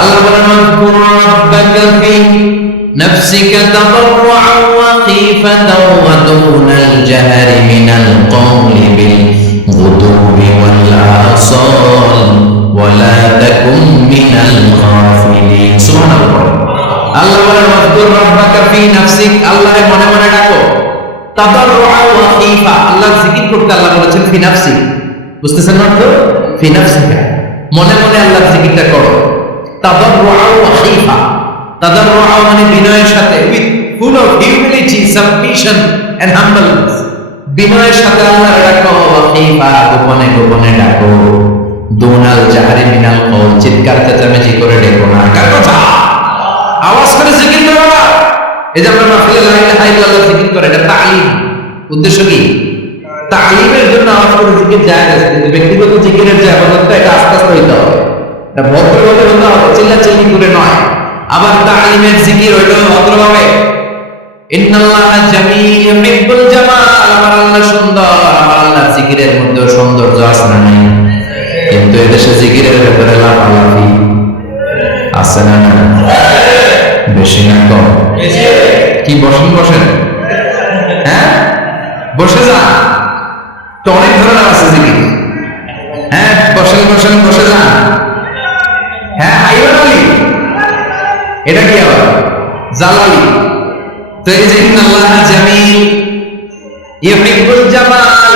আল্লাহ বলেন ওয়াজকুর রাব্বাকা ফি নাফসিকা তাদাররুআন ওয়া খীফাতান ওয়া দুনাল জাহরি মিনাল কওলি বিল গুদুবি ওয়াল আসাল ওয়া লা তাকুন মিনাল গাফিলিন। সুবহানাল্লাহ। আল্লাহ বলেন ওয়াজকুর রাব্বাকা ফি নাফসিক, আল্লাহরে মনে মনে ডাকো। তাদাররুআন ওয়া খীফা, আল্লাহ জিকির করতে আল্লাহ বলেছেন ফি নাফসিক। বুঝতেছেন না তো? ফি নাফসিকা, মনে মনে আল্লাহর জিকিরটা করো। তাদাররুআন ওয়া খীফা, তাদাররুআন মানে বিনয়ের সাথে, with full of humility, submission and humbleness, বিনয়ের সাথে আল্লাহর ডাকো। ওয়া খীফা, গোপনে গোপনে ডাকো। দুনাল জাহরি মিনাল কওল, চিৎকার চেঁচামেচি করে ডেকো না। কার কথা? আওয়াজ করে জিকির করো না। এই যে আমরা মাহফিলে লা ইলাহা ইল্লাল্লাহ জিকির করে, এটা তালিম। উদ্দেশ্য কি? তালিমের জন্য আওয়াজ করে জিকির জায়েজ আছে, কিন্তু ব্যক্তিগত জিকিরের যে ইবাদতটা, এটা আস্তে আস্তে হইতে হবে, এটা ভদ্রভাবে হতে হবে, চিল্লাচিল্লি করে নয়। আবার তালিমের জিকির ওইটাও ভদ্রভাবে। ইন্নাল্লাহা জামিল ইউহিব্বুল জামাল, আমার আল্লাহ সুন্দর, আমার আল্লাহর জিকিরের মধ্যে সৌন্দর্য আছে না নাই? কিন্তু এদেশে জিকিরের ব্যাপারে লাফালাফি আছে না? বেশি না কম? কি বসেন বসেন, হ্যাঁ বসে যান, তো অনেক ধরনের আছে জিকির। হ্যাঁ বসেন বসেন, বসে যান। হ্যাঁ আইবান আলী, এটা কি আবার জালালি? তো এই যে ইন্নাল্লাহা জামিল ইউহিব্বুল জামাল,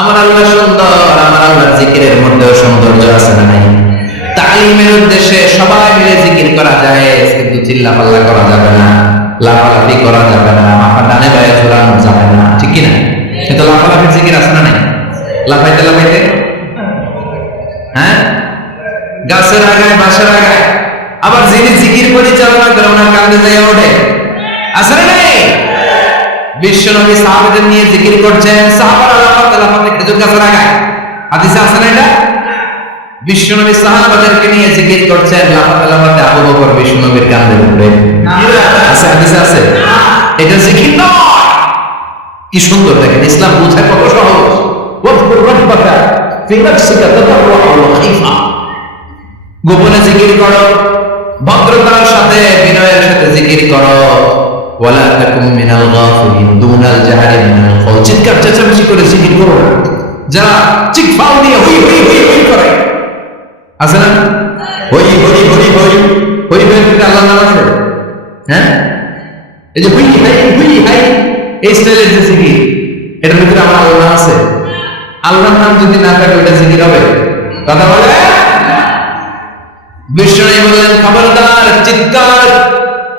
আমার আল্লাহ সুন্দর, আমার আল্লাহর জিকিরের মধ্যেও সৌন্দর্য আছে না নাই? তালিমের উদ্দেশ্যে সবাই মিলে জিকির করা যায়, কিন্তু চিল্লাপাল্লা করা যাবে না, লাফালাফি করা যাবে না, মাথা ডানে বায়ে ঝোলানো যাবে না, ঠিক কি না? কিন্তু লাফালাফির জিকির আছে না নাই? লাফাইতে লাফাইতে, হ্যাঁ গাছের আগায় বাসার আগায়। আবার যিনি জিকির পরিচালনা করে ওনার কান্দে যায় ওঠে, আছে না নাই? বিশ্বনবী সাহাবাদের নিয়ে জিকির করছেন, সাহাবারা লাফাতে লাফাতে খেজুর গাছের আগায়। হাদিসে আছে না এটা? বিশ্বনবী সাহাবাদেরকে নিয়ে জিকির করছেন, লাফাতে লাফাতে আবু বকর বিশ্বনবীর কাঁধে উঠবে। আছে হাদিসে আছে? এটা জিকির নয়। কি সুন্দর দেখেন, ইসলাম বোঝা কত সহজ। ওয়াজকুর রাব্বাকা ফি নাফসিকা তাদাররুআন ওয়া খীফা, গোপনে জিকির করো, ভদ্রতার সাথে বিনয়ের সাথে জিকির করো। ওয়ালা তাকুম মিনাল গাফিলিন, দুনাল জাহরি মিনাল কওল, চিৎকার চেঁচামেচি করে জিকির করো না। যারা চিৎকার দিয়ে হই হই হই হই করে, আছে না? হই হই হই হই হই হই, আল্লাহর নাম আছে? হ্যাঁ, এই যে হই হাই হই হাই, এই স্টাইলের যে জিকির, এটার ভিতরে আমার আল্লাহর নাম আছে? আল্লাহর নাম যদি না থাকে ওটা জিকির হবে? কথা বলে। বিষ্ণু বললেন খবরদার, চিৎকার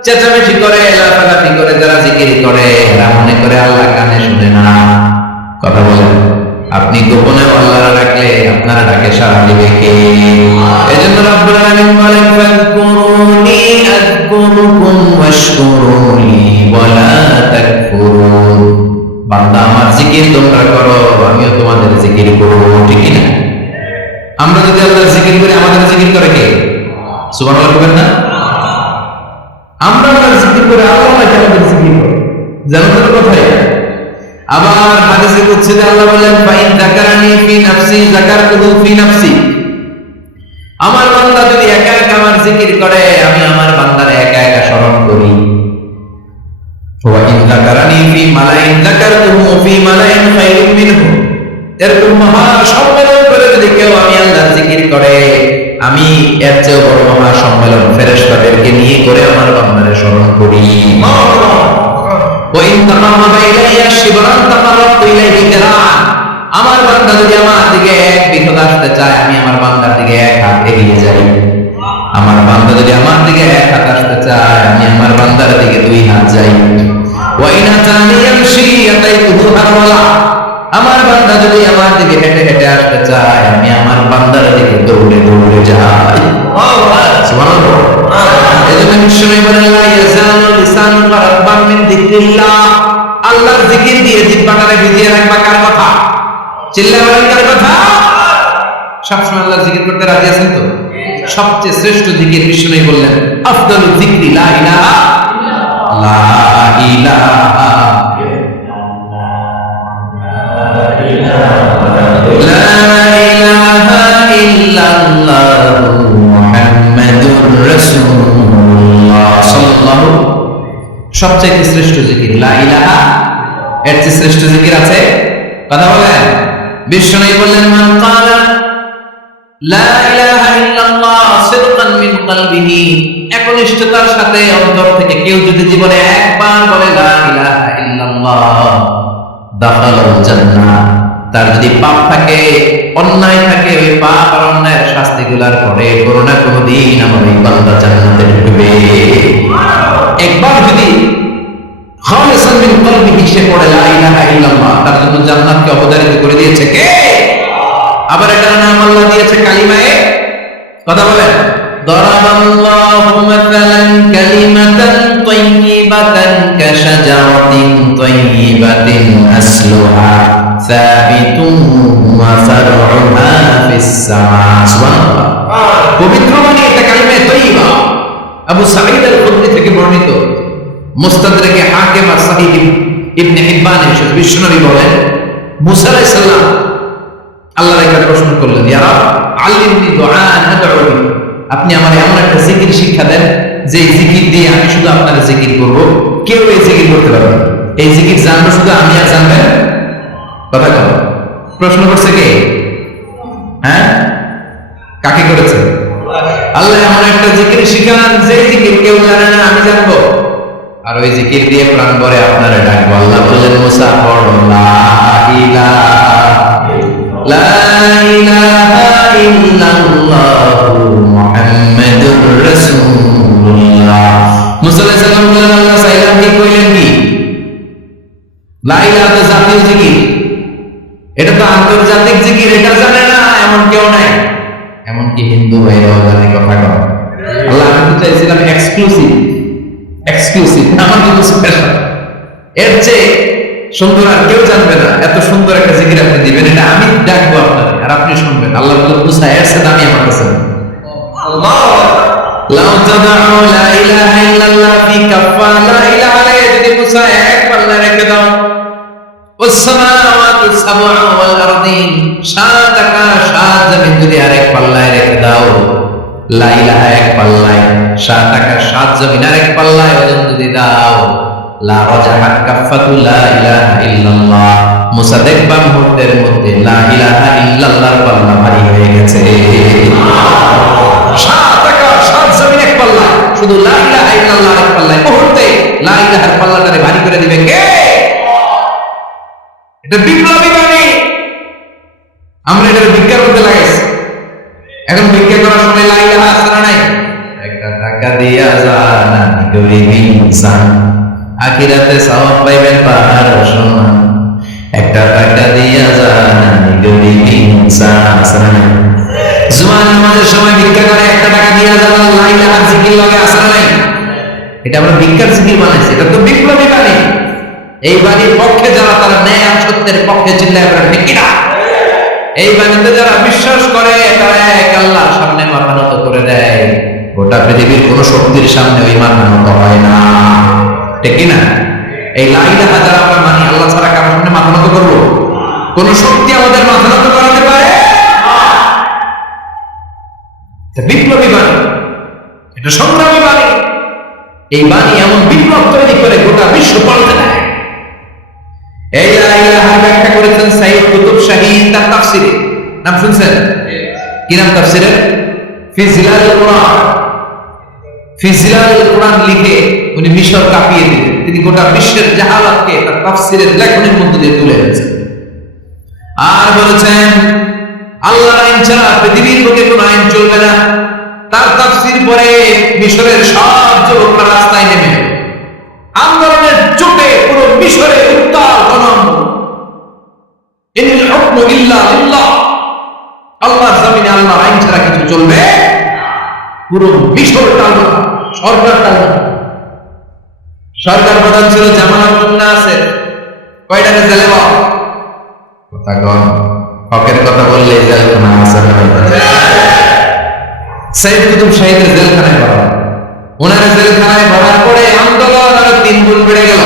চেঁচামেচি করে লাফালাফি করে যারা জিকির করে, এরা মনে করে আল্লাহ কানে শুনে না। কথা বলেন। আপনি গোপনে আল্লাহর রাখলে আপনারা ডাকে সাড়া দিবে কে? এজন্য রব্বুল আলামিন বলেন ফাযকুরুনি আযকুরুকুম ওয়াশকুরুলি ওয়ালা তাকফুরুন। বান্দা আমার জিকির তোমরা করো, আমিও তোমাদের জিকির করব, ঠিক কি না? আমরা যদি আল্লাহর জিকির করি, আমাদের জিকির করে কে? সুবহানাল্লাহ বলবেন না? আমরা আল্লাহর জিকির করে আল্লাহ আমাদের জিকির করে, জানার কথাই। আবার হাদিসে কুদসিতে আল্লাহ বলেন ফাইন যাকারানি ফি নাফসি যাকারতুহু ফি নাফসি, আমার বান্দা যদি একা একা আমার জিকির করে, আমি আমার বান্দারে একা একা স্মরণ করি। ওয়া ইন যাকারানি ফি মালাইন যাকারতুহু ফি মালাইন খায়রুম মিনহু, এরকম মহা সম্মেলন করে যদি কেউ আমি আল্লাহর জিকির করে, আমি এর চেয়ে বড় মহা সম্মেলন ফেরেশতাদেরকে নিয়ে করে আমার বান্দারে স্মরণ করি। আমার বান্দা যদি আমার দিকে এক বিঘত আসতে চায়, আমি আমার বান্দার দিকে এক হাত এগিয়ে যাই। আমার বান্দা যদি আমার দিকে এক হাত আসতে চায়, আমি আমার বান্দার দিকে দুই হাত যাই। আমার বান্দা যদি আমার দিকে হেঁটে হেঁটে আসতে চায়, আমি আমার বান্দার দিকে দৌড়ে দৌড়ে যাই। সুবহানাল্লাহ। এজন্য বিশ্বনবী বলেন লা ইয়াজালু লিসানুকা রাব্বান মিন যিকরিল্লাহ, আল্লাহর জিকির দিয়ে জিহ্বাটাকে ভিজিয়ে রাখবা। কার কথা? চিল্লা বলেন কার কথা? সবসময় আল্লাহর জিকির করতে রাজি আছেন তো? সবচেয়ে শ্রেষ্ঠ জিকির বিশ্বনবী বললেন আফদালু যিকরি লা ইলাহা লা ইলাহা লা ইলাহা ইল্লা সবচেয়ে শ্রেষ্ঠ জিকির লা ইলাহা, এর চেয়ে শ্রেষ্ঠ জিকির আছে? কথা বলেন। বিশ্বনবী বললেন, মান ক্বালা লা ইলাহা ইল্লাল্লাহ সিদকান মিন কলবিহি, একনিষ্ঠতার সাথে অন্তর থেকে কেউ যদি জীবনে একবার বলে লা ইলাহা ইল্লাল্লাহ, দাখালাল জান্নাহ, তার যদি পাপ থাকে, অন্যায় থাকে, ওই পাপ আর অন্যায়ের শাস্তিগুলোর পরে কোনো না কোনো দিন আমার এই বান্দা জান্নাতে ঢুকবে। একবার যদি খালিসান মিন কলবিহি সে পড়ে লা ইলাহা ইল্লাল্লাহ, তার জন্য জান্নাতকে অবধারিত করে দিয়েছে কে? আবার এটার নাম আল্লাহ দিয়েছে কালিমায়ে, কথা বলেন, দরাবাল্লাহু মাসালান কালিমাতান তাইয়িবাতান কাশাজারাতিন তাইয়িবাতিন আসলুহা সাবিতুন ওয়া ফারউহা ফিস সামা। সুবহানাল্লাহ। পবিত্র মানে এটা কালিমায়ে তাইয়িবা। আবু সাঈদ আল-খুদরি থেকে বর্ণিত, মুস্তাদরাকে হাকিম আর সহিহ ইবনে হিব্বান এর বিশ্বনবী বলেন, মুসা আলাইহিস সালাম আল্লাহর কাছে প্রশ্ন করলেন, ইয়া রাব আল্লিমনি দুআআন আদউ বি, আপনি আমাকে এমন একটা জিকির শিক্ষা দেন যে জিকির দিয়ে আমি শুধু আপনার জিকির করব, কেউ এই জিকির করতে পারবে না, এই জিকির জানবো শুধু আমি আর জানবেন। কথা বল, প্রশ্ন করছে কে? হ্যাঁ, কাকে করেছে? আল্লাহ এমন একটা জিকির শিখান যে জিকির কেউ জানে না, আমি জানবো, আর ওই জিকির দিয়ে প্রাণ ভরে আপনারা ডাকবো। আল্লাহ বললেন, মুসা পড়ো লা ইলাহা ইল্লাল্লাহু মুহাম্মাদুর রাসূলুল্লাহ। মুসা আলাইহিস সালাম বললেন, আল্লাহ সাইলাম কি কইলেন কি? লা ইলাহা তো জাতীয় জিকির, এটা তো আন্তর্জাতিক জিকির, এটা জানে না এমন কেউ নাই, এমনকি হিন্দু ভাইরাও জানে। কথা কর, আল্লাহ আমি চাইছিলাম এক্সক্লুসিভ, আমার কিন্তু স্পেশাল, এর চেয়ে সুন্দর আর কেউ জানবে না, এত সুন্দর একটা জিকির আপনি দিবেন, এটা আমি ডাকবো আপনাকে আর আপনি শুনবেন। আল্লাহ বললেন, মুসা এর চেয়ে দামি আমার কাছে আল্লাহ লাউ তাদউ লা ইলাহা ইল্লাল্লাহ ফি কাফা, লা ইলাহা ইল্লাল্লাহ যদি মুসা এক পাল্লা রেখে দাও, ওয়াস সামাওয়াতু সাবউ ওয়াল আরদিন, সাত আকাশ সাত জমিন যদি আরেক পাল্লায় রেখে দাও, লা ইলাহা এক পাল্লায়, সাত আকাশ সাত জমিন আরেক পাল্লায় ওজন যদি দাও, লা রাজাহাত কাফাতু লা ইলাহা ইল্লাল্লাহ, মুসা দেখবা মুহূর্তের মধ্যে লা ইলাহা ইল্লাল্লাহর পাল্লা ভারী হয়ে গেছে। সাত আকাশ সাত জমিন এক পাল্লায়, শুধু লা ইলাহা ইল্লাল্লাহ এক পাল্লায়, মুহূর্তে লা ইলাহার পাল্লাটারে ভারী করে দিবে কে? এটা বিপ্লবী বাণী। আমরা এটা ভিক্ষা করতে লাগাইছি, এখন ভিক্ষা করার সময় লা ইলাহা আছে না নাই? একটা টাকা দিয়া জানা গরিব ইনসান, আখিরাতে সওয়াব পাইবেন পাহাড় সমান, একটা টাকা দিয়া জানা গরিব ইনসান আছে না নাই? জুমার নামাজের সময় ভিক্ষা করে একটা টাকা দিয়া জানা লা ইলাহা জিকির লাগে আছে না নাই? এটা আমরা ভিক্ষার জিকির বানাইছি, এটা তো বিপ্লবী বাণী। এই বাণীর পক্ষে যারা, তারা ন্যায় আর সত্যের পক্ষে চিল্লায় বলে ঠিক কিনা? এই বাণীতে যারা বিশ্বাস করে, তারা এক আল্লাহর সামনে মাথা নত করে দেয়, গোটা পৃথিবীর কোন শক্তির সামনে ওই মাথা নত হয় না, ঠিক কিনা? এই লা ইলাহা যারা আমরা মানি, আল্লাহ ছাড়া কারোর সামনে মাথা নত করবো? কোন শক্তি আমাদের মাথা নত করাতে পারে? এটা বিপ্লবী বাণী, এটা সংগ্রামী বাণী। এই বাণী এমন বিপ্লব তৈরি করে গোটা বিশ্ব পাল্টে দেয়। এই লা ইলাহার ব্যাখ্যা করেছেন সাইয়্যিদ কুতুব শাহী তার তাফসিরে, নাম শুনছেন? কি নাম তাফসিরের? ফি জিলালিল কুরআন। ফি জিলালিল কুরআন লিখে উনি মিশর কাঁপিয়ে দিলেন। তিনি গোটা বিশ্বের জাহালাতকে তার তাফসিরের লেখনের মধ্যে দিয়ে তুলে এনেছেন। আর বলেছেন, আল্লাহর আইন ছাড়া পৃথিবীর বুকে কোনো আইন চলবে না। তার তাফসির পরে মিশরের সব যুবকরা রাস্তায় নেমে আন্দোলনের চোটে পুরো মিশরে উত্তাল গণআন্দোলন। ইনিল হুকমু ইল্লা লিল্লাহ, আল্লাহর জমিনে আল্লাহর আইন ছাড়া কিছু চলবে? পুরো মিশর টালবে, সরকার টালবে। সরকার প্রধান ছিল জামাল আব্দুল নাসের। কয়টাকে জেলে বাও? কথা কন, হকের কথা বললে জেলখানা আছে না? সাইয়্যিদ কুতুব শাহীদের জেলখানায় ভরা, ওনার জেলখানায় ভরার পরে আন্দোলন আরো 3 গুণ বেড়ে গেল।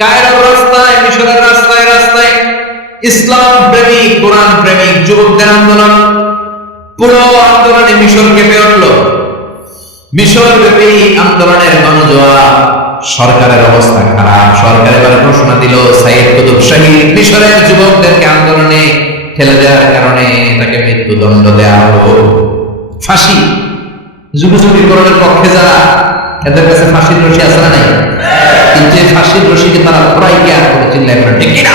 কায়রোর রাস্তায়, মিশরের রাস্তায় রাস্তায় ইসলাম প্রেমিক, কোরআন প্রেমিক যুবকদের আন্দোলন। পুরো আন্দোলনে মিশর কেঁপে উঠল। মিশর ব্যাপী আন্দোলনের গণজোয়ার সরকারের অবস্থা খারাপ। সরকার এবার ঘোষণা দিল সাইয়েদ কুতুব শহীদ মিশরের যুবকদেরকে আন্দোলনে ঠেলে দেওয়ার কারণে তাকে মৃত্যুদণ্ড দেওয়া হলো। ফাঁসি যুগযুগীকরণের পক্ষে যারা, এদের কাছে ফাঁসির রশি আছে না নাই? কিন্তু এই ফাঁসির রশিকে তারা পুরাই জ্ঞান করে চিল্লায় করে ঠিক কিনা?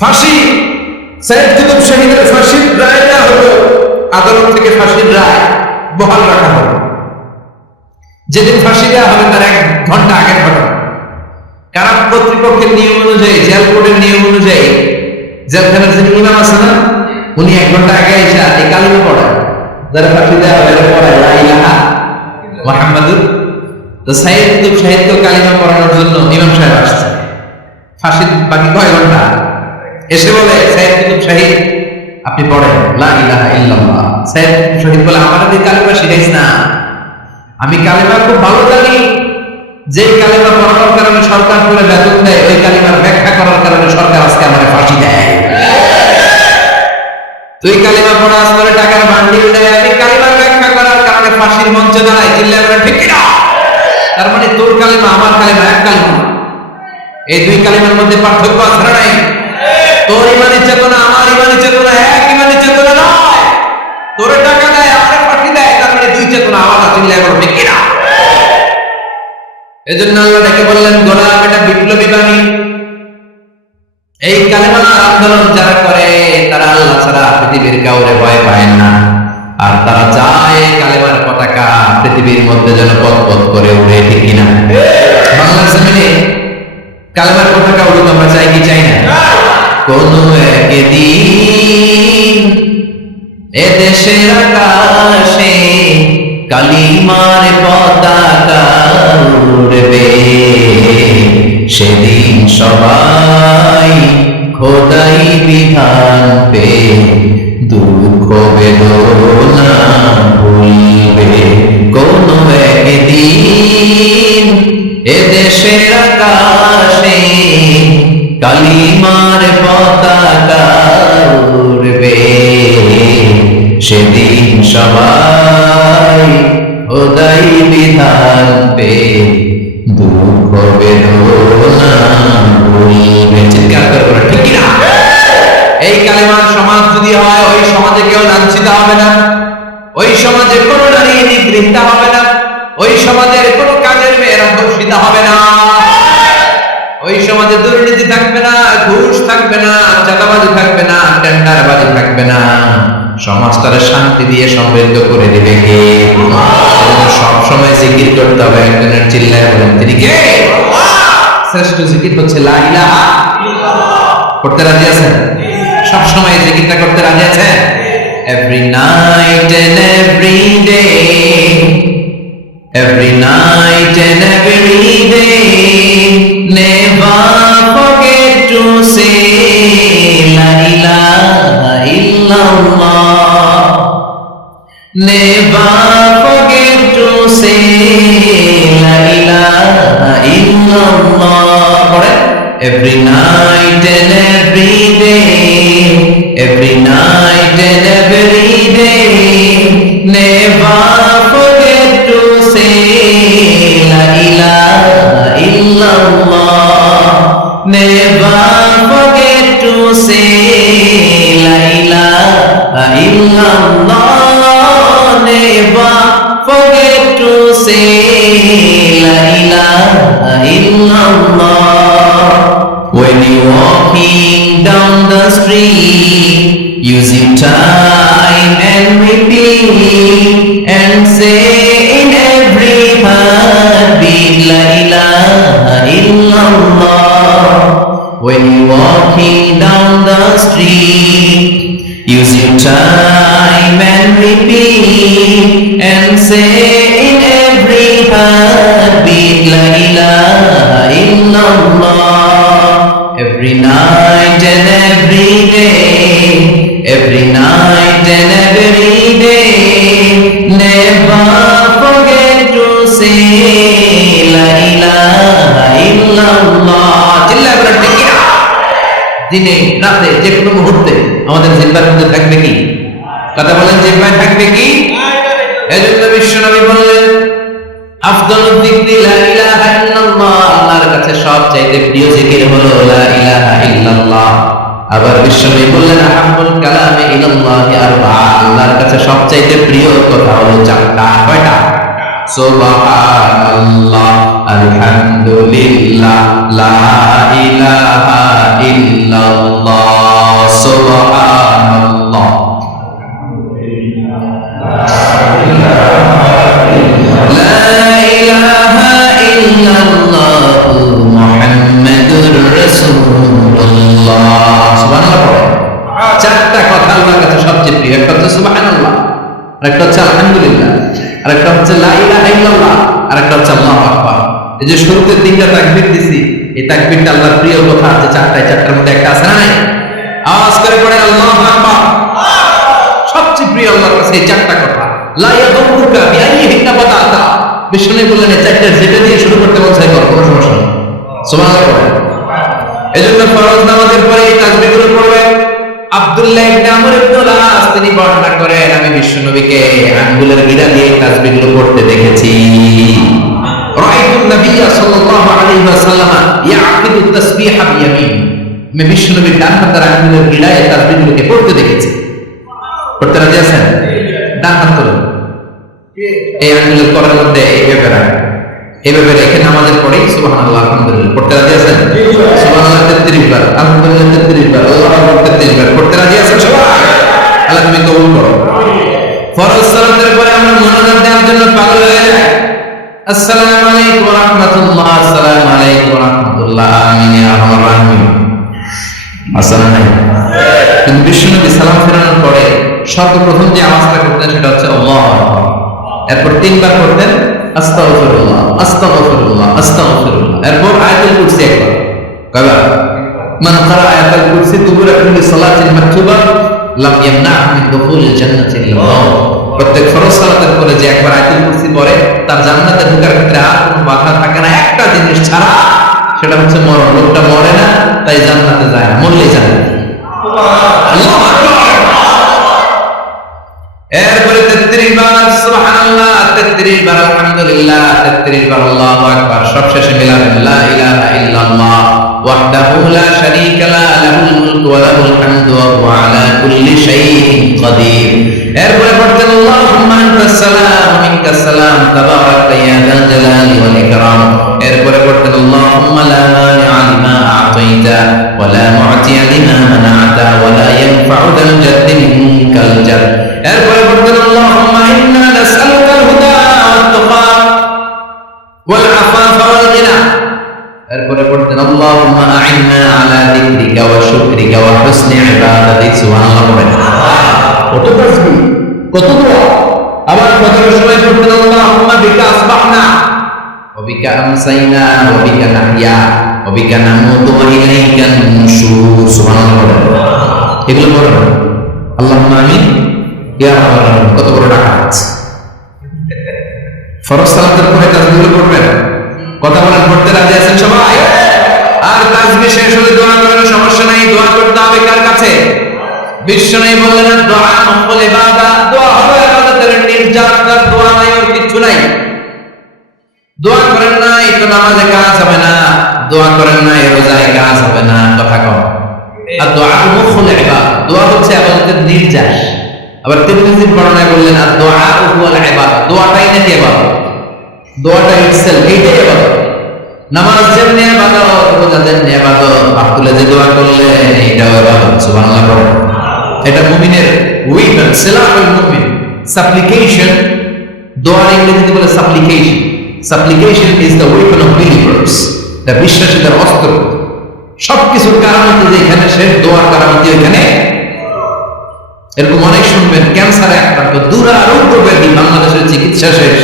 ফাঁসি সাইয়েদ কুতুব শহীদের ফাঁসির রায় দেওয়া হলো। আদালত থেকে ফাঁসির রায় বহাল রাখা হলো। যেদিন ফাঁসি দেওয়া হবে তার 1 ঘন্টা আগের ঘটনা। কারা কর্তৃপক্ষের নিয়ম অনুযায়ী, জেল কোডের নিয়ম অনুযায়ী জেলখানার যিনি ইমাম আছে না, উনি 1 ঘন্টা আগে এসে এই কালিমা পড়ায়, যারা ফাঁসি দেওয়া হবে পড়ায় লা ইলাহা মুহাম্মাদুর। তো সাইয়েদ কুতুব শহীদকে কালিমা পড়ানোর জন্য ইমাম সাহেব আসছে। ফাঁসির বাকি কয় ঘন্টা, এসে বলে সাইয়েদ কুতুব শহীদ আপনি পড়েন লা ইলাহা ইল্লাল্লাহ। সাইয়েদ কুতুব শহীদ বলে আমার এই কালিমা শিখাইছ না, আমি কালিমা খুব ভালো জানি। যে কালিমা পড়ানোর কারণে সরকার করে বেতন দেয়, ওই কালিমার ব্যাখ্যা করার কারণে সরকার আজকে আমাকে ফাঁসি দেয়। তুই কালিমা পড়া আসলে টাকার বান্ডিল দেয়, আমি কালিমার ব্যাখ্যা করার কারণে ফাঁসির মঞ্চে দাঁড়াই, চিল্লায় বলে ঠিক কিনা? তার মানে তোর কালিমা আমার কালিমা এক কালিমা। এই 2 কালিমার মধ্যে পার্থক্য আছে না নাই? তোর ইমানি চেতনা আমার ইমানি চেতনা এক, ইমানি চেতনা নয়। তোরে টাকা দেয়, আমারে ফাঁসি দেয়, তার মানে 2 চেতনা আলাদা, চিল্লায় বলে ঠিক কিনা? এজন্য আল্লাহ ডেকে বললেন গোলাম এটা বিপ্লবী বাণী। এই কালেমার আন্দোলন যারা করে তারা আল্লাহ ছাড়া পৃথিবীর কাউরে ভয় পায় না। আর তারা চায় কালেমার পতাকা পৃথিবীর মধ্যে যেন পথ করে উড়ে, ঠিক কিনা? বাংলার জমিনে কালেমার পতাকা উড়ুক, আমরা চাই কি চাই না? কোন একদিন এদেশের আকাশে কালিমার পতাকা উড়বে, সেদিন সবাই খোদাই বিধান পে দুঃখ বেদনা ভুলবে। কোন একদিন এদেশের আকাশে কালিমার পতাকা উড়বে, সেদিন সবাই খোদাই বিধান পে দুঃখ বেদনা ভুলবে। চিৎকার করে ঠিক কিনা? এই কালেমার সমাজ যদি হয়, ওই সমাজে কেউ লাঞ্ছিত হবে না, ওই সমাজে কোনো নারী নিগৃহীত হবে না, ওই সমাজের কোনো কাজের মেয়েরা দূষিত হবে না, ওই সমাজে দুর্নীতি থাকবে না, ঘুষ থাকবে না, চাঁদাবাজি থাকবে না, টেন্ডারবাজি থাকবে না। সমাজটারে শান্তি দিয়ে সমৃদ্ধ করে দিবে কে? সব সময় জিকির করতে হবে একজনের, চিল্লায় বলেন তিনি কে? শ্রেষ্ঠ জিকির হচ্ছে লা ইলাহা ইল্লাল্লাহ। করতে রাজি আছেন? সব সময় জিকিরটা করতে রাজি আছেন? Every night and every day, every night and every day, never forget to say la ilaha illallah, never forget to say la ilaha illallah. Every night and every day, every night and every day, never forget to say la ilaha illallah, never forget to say la ilaha illallah, never forget to say la ilaha illallah. When you're walking down the street, use your time and repeat and say in every heartbeat la ilaha illallah. When you're walking down the street, use your time and repeat and say in every heartbeat la ilaha illallah. Every night and every day, every night and every day, never forget to say la ilaha illallah. চিল্লায় বলেন ঠিক কিনা? দিনে রাতে যে কোনো মুহূর্তে আমাদের জিহ্বার মধ্যে থাকবে কি? কথা বলেন, জিহ্বায় থাকবে কি? এজন্য বিশ্বনবী বললেন আফদালুল যিকরি লা ইলাহা ইল্লাল্লাহ, আল্লাহর কাছে সবচাইতে প্রিয় জিকির হলো লা ইলাহা ইল্লাল্লাহ। আবার বিশ্বনবী বললেন আহাব্বুল কালামি ইলাল্লাহি আরবা'a, আল্লাহর কাছে সবচাইতে প্রিয় কথা হলো চারটা। কয়টা? সুবহানাল্লাহ, আলহামদুলিল্লাহ, লা ইলাহা ইল্লাল্লাহ। সুবহানাল্লাহ, লা ইলাহা ইল্লাল্লাহ, মুহাম্মাদুর রাসূলুল্লাহ। সুবহানাল্লাহ। চারটা কথা আল্লাহর কাছে সবচেয়ে প্রিয়। একটা হচ্ছে সুবহানাল্লাহ, আরেকটা হচ্ছে আলহামদুলিল্লাহ, আরেকটা হচ্ছে লা ইলাহা ইল্লাল্লাহ, আরেকটা হচ্ছে আল্লাহু আকবার। এই যে শুরুতে তিনটা তাকবীর দিছি, এই তাকবীরটা আল্লাহর প্রিয় কথা আছে চারটায়, চারটার মধ্যে একটা আছে না নাই? আওয়াজ করে পড়ে আল্লাহু আকবার। সবচেয়ে প্রিয় আল্লাহর কাছে এই চারটা কথা। লা ইয়াদুরুকা বিআইয়িহিন্না বাদাতা, বিষ্ণু বললেন এই চারটা যেটা দিয়ে শুরু করতে বলছে কোনো সমস্যা নেই। সুবহানাল্লাহ। এজন্য ফরজ নামাজের পরে এই তাসবিহগুলো পড়বেন। আব্দুল্লাহ ইবনে আমর ইবনে আস তিনি বর্ণনা করেন, আমি বিশ্বনবীকে আঙ্গুলের গিরা দিয়ে তাসবিহগুলো পড়তে দেখেছি। রাআইতুন নবিয়্য সাল্লাল্লাহু আলাইহি ওয়াসাল্লাম ইয়াকিদু তাসবিহা বিয়ামিন, আমি বিশ্বনবীর ডান হাতের আঙ্গুলের গিরায় তাসবিহগুলোকে পড়তে দেখেছি। পড়তে রাজি আছেন? ডান হাত তুলুন, এই আঙ্গুলের করার মধ্যে এইভাবে রেখে নামাজের পরে সুবহানাল্লাহ আলহামদুলিল্লাহ পড়তে রাজি আছেন? সুবহানাল্লাহ 33 বার, আলহামদুলিল্লাহ 33 বার, আল্লাহু আকবার 33 বার পড়তে রাজি আছেন সবাই? আল্লাহ তুমি কবুল করো। ফরজ সালাতের পরে আমরা মোনাজাত দেওয়ার জন্য পাগল হয়ে যাই। আসসালামু আলাইকুম ওয়া রাহমাতুল্লাহ, আসসালামু আলাইকুম ওয়া রাহমাতুল্লাহ, আমিন ইয়া আরহামার রাহিমিন। আসসালামু আলাইকুম। কিন্তু বিশ্বনবী সালাম ফেরানোর পরে সর্বপ্রথম যে আওয়াজটা করতেন সেটা হচ্ছে আল্লাহু আকবার। এরপর তিনবার করতেন আস্তাগফিরুল্লাহ, আস্তাগফিরুল্লাহ, আস্তাগফিরুল্লাহ। এরপর আয়াতুল কুরসি একবার। কয়বার? মান ক্বারা আয়াতুল কুরসি দুবুরা কুল্লি সালাতিন মাকতুবা লাম ইয়ামনাহু মিন দুখুলিল জান্নাতি ইল্লা মাউত। প্রত্যেক ফরজ সালাতের পরে যে একবার আয়াতুল কুরসি পড়ে তার জান্নাতে ঢোকার ক্ষেত্রে আর কোনো বাধা থাকে না, একটা জিনিস ছাড়া, সেটা হচ্ছে মরণ। লোকটা মরে না তাই জান্নাতে যায় না, মরলেই জান্নাতে। আল্লাহু আকবার। এরপরে 33 বার সুবহানাল্লাহ, 33 বার আলহামদুলিল্লাহ, 33 বার আল্লাহু আকবার। সবশেষে মিলাবেন লা ইলাহা ইল্লাল্লাহ ওয়াহদাহু লা শারীকা লা, লাহুল মুলকু ওয়া লাহুল হামদু ওয়া হুয়া আলা কুল্লি শাইইন কাদির। এরপরে পড়তেন আল্লাহুম্মা আনতাস সালাম ওয়া মিনকাস সালাম তাবারাকতা ইয়া যাল জালালি ওয়াল ইকরাম। এরপরে পড়তেন আল্লাহুম্মা লা মানিআ লিমা আ'তাইতা ওয়া লা মু'তিয়া লিমা মানা'তা ওয়া লা ইয়ানফা'ু যাল জাদ্দি মিনকাল জাদ। এরপরে পড়তেন আল্লাহুম্মা ইন্না নাসআলুকাল হুদা ওয়াত তাকা ওয়াল আফাফা ওয়াল গিনা। এরপরে পড়তেন আল্লাহুম্মা আ'ইন্না আলা যিকরিকা ওয়া শুকরিকা ওয়া হুসনি ইবাদাতিক। সুবহানাল্লাহ। কত তাসবিহ, কত দোয়া। আবার ফজরের সময় পড়তেন আল্লাহুম্মা বিকা আসবাহনা ওয়া বিকা আমসাইনা ওয়া বিকা নাহইয়া ওয়া বিকা নামুতু ওয়া ইলাইকান নুশুর। সুবহানাল্লাহ। এগুলো পড়বেন। আল্লাহুম্মা আমিন ইয়া রাব্বাল আলামিন। কত বড় ডাকাত। ফরজ সালাতের পরে তাসবিহ পড়বেন। কথা বলেন, পড়তে রাজি আছেন সবাই? আর তাসবিহ শেষ হলে দোয়া করার সমস্যা নাই। দোয়া করতে হবে কার কাছে? বিশ্বনবী বললেন দোয়া মকবুল ইবাদত, দোয়া হবে ইবাদতের নির্যাত। দোয়া নাই আর কিছু নাই। দোয়া করেন না এই তো নামাজে কাজ হবে না, দোয়া করেন না এই রোজায় কাজ হবে না। কথা কম। আর দোয়া মকবুল ইবাদত, দোয়া হচ্ছে ইবাদতের নির্যাস। আবার তিরমিজির বর্ণনায় বললেন আর দোয়া হুয়াল ইবাদত, দোয়াটাই নাকি ইবাদত। দোয়াটা ইটসেলফ এইটাই ইবাদত। নামাজ যেমনি ইবাদত, রোজা যেমনি ইবাদত, আব্দুল যে দোয়া করলেন এটাও ইবাদত। সুবহানাল্লাহ পড়েন। এটা মুমিনের ওয়েপন, সিলাহুল মুমিন। সাপ্লিকেশন, দোয়ার ইংরেজিতে বলে সাপ্লিকেশন। সাপ্লিকেশন is the weapon of believers. এটা বিশ্বাসীদের অস্ত্র। সবকিছুর কারামতি যেখানে শেষ, দোয়ার কারামতি ওখানে। এরকম অনেক শুনবেন ক্যান্সারে আক্রান্ত, দুরারোগ্য ব্যাধি, বাংলাদেশের চিকিৎসা শেষ,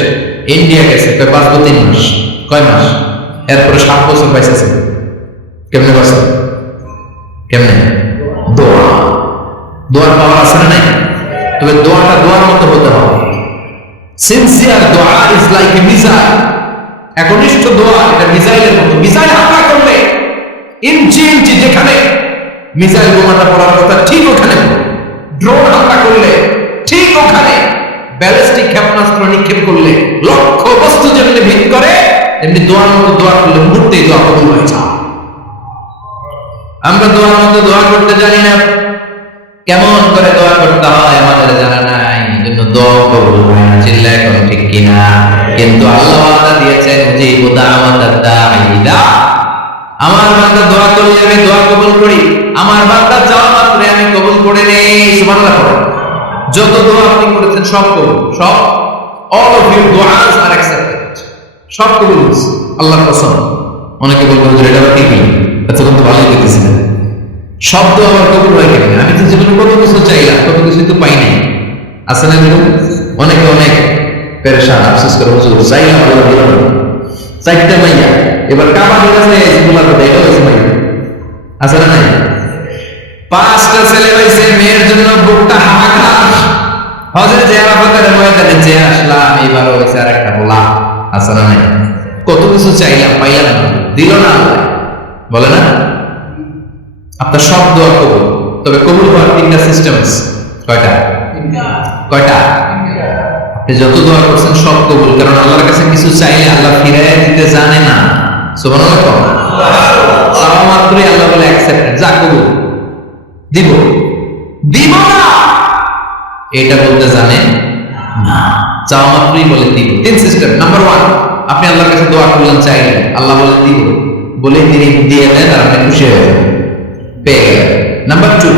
ইন্ডিয়া গেছে, বাঁচবো 3 মাস। কয় মাস? এরপরে 7 বছর পাইছে। কেমনে বাঁচবে? কেমনে? দোয়া। দোয়ার পাওয়ার আছে না নাই? তবে দোয়াটা দোয়ার মতো হতে হবে। সিনসিয়ার দোয়া ইজ লাইক এ মিসাইল। একনিষ্ঠ দোয়া এটা মিসাইলের মতো। মিসাইল হামলা করলে ইঞ্চি ইঞ্চি যেখানে মিসাইল বোমাটা পড়ার কথা ঠিক ওখানে, ড্রোন হামলা করলে ঠিক ওখানে, ব্যালিস্টিক ক্ষেপণাস্ত্র নিক্ষেপ করলে লক্ষ্য বস্তু যেমনি এমনি দোয়ার মতো দোয়া করলে মুহূর্তেই দোয়া কবুল হয়ে যায়। আমরা দোয়ার মতো দোয়া করতে জানি না, কেমন করে দোয়া করতে হয় আমাদের জানা নাই, এজন্য দোয়া কবুল হয় না। চিল্লায় এখন ঠিক কিনা? কিন্তু আল্লাহ ওয়াদা দিয়েছেন মুজিবু দাওয়াতাদ দাঈদা, আমার বান্দা দোয়া করলে আমি দোয়া কবুল করি, আমার বান্দা চাওয়া মাত্র আমি কবুল করে নেই। সুবহানাল্লাহ পড়েন। যত দোয়া আপনি করেছেন সব কবুল, সব all of your du'as are accepted, সব কবুল হয়েছে আল্লাহর কসম। অনেকে বলবেন যে এটা ঠিক না, এতক্ষণ তো ভালোই দেখতেছিলেন, সব দোয়া আমার কবুল হয় কেন? আমি তো জীবনে কত কিছু চাইলাম, কত কিছু তো পাই নাই। আছে না এরকম? অনেকে অনেক পেরেশান, আফসোস করে হুজুর চাইলাম আল্লাহ দিল না। চারটা মাইয়া এবার কাবা হয়ে গেছে, বলার কথা এটা হয়েছে মাইয়া, আছে না নাই? 5টা ছেলে হয়েছে, মেয়ের জন্য বুকটা হাহাকার। হযরত জিয়ারতের ময়দানে যে আসলাম, এইবারও হয়েছে আরেকটা বলা, আছে না নাই? কত কিছু চাইলাম, পাইলাম না, দিল না আল্লাহ, বলে না? আপনার সব দোয়া কবুল, তবে কবুল হওয়ার 3টা সিস্টেম আছে। কয়টা? কয়টা? আপনি যত দোয়া করছেন সব কবুল, কারণ আল্লাহর কাছে কিছু চাইলে আল্লাহ ফিরাইয়া দিতে জানে না। সুবহানাল্লাহ। চাওয়া মাত্রই আল্লাহ বলে অ্যাকসেপ্টেড, যা কবুল, দিব দিব না এটা বলতে জানে না, চাওয়া মাত্রই বলে দিব। 3 সিস্টেম। নাম্বার 1, আপনি আল্লাহর কাছে দোয়া করলেন, চাইলেন, আল্লাহ বলে দিব, বলে তিনি দিয়ে দেন আর আপনি খুশি হয়ে যাবেন, পেয়ে গেলেন। নাম্বার 2,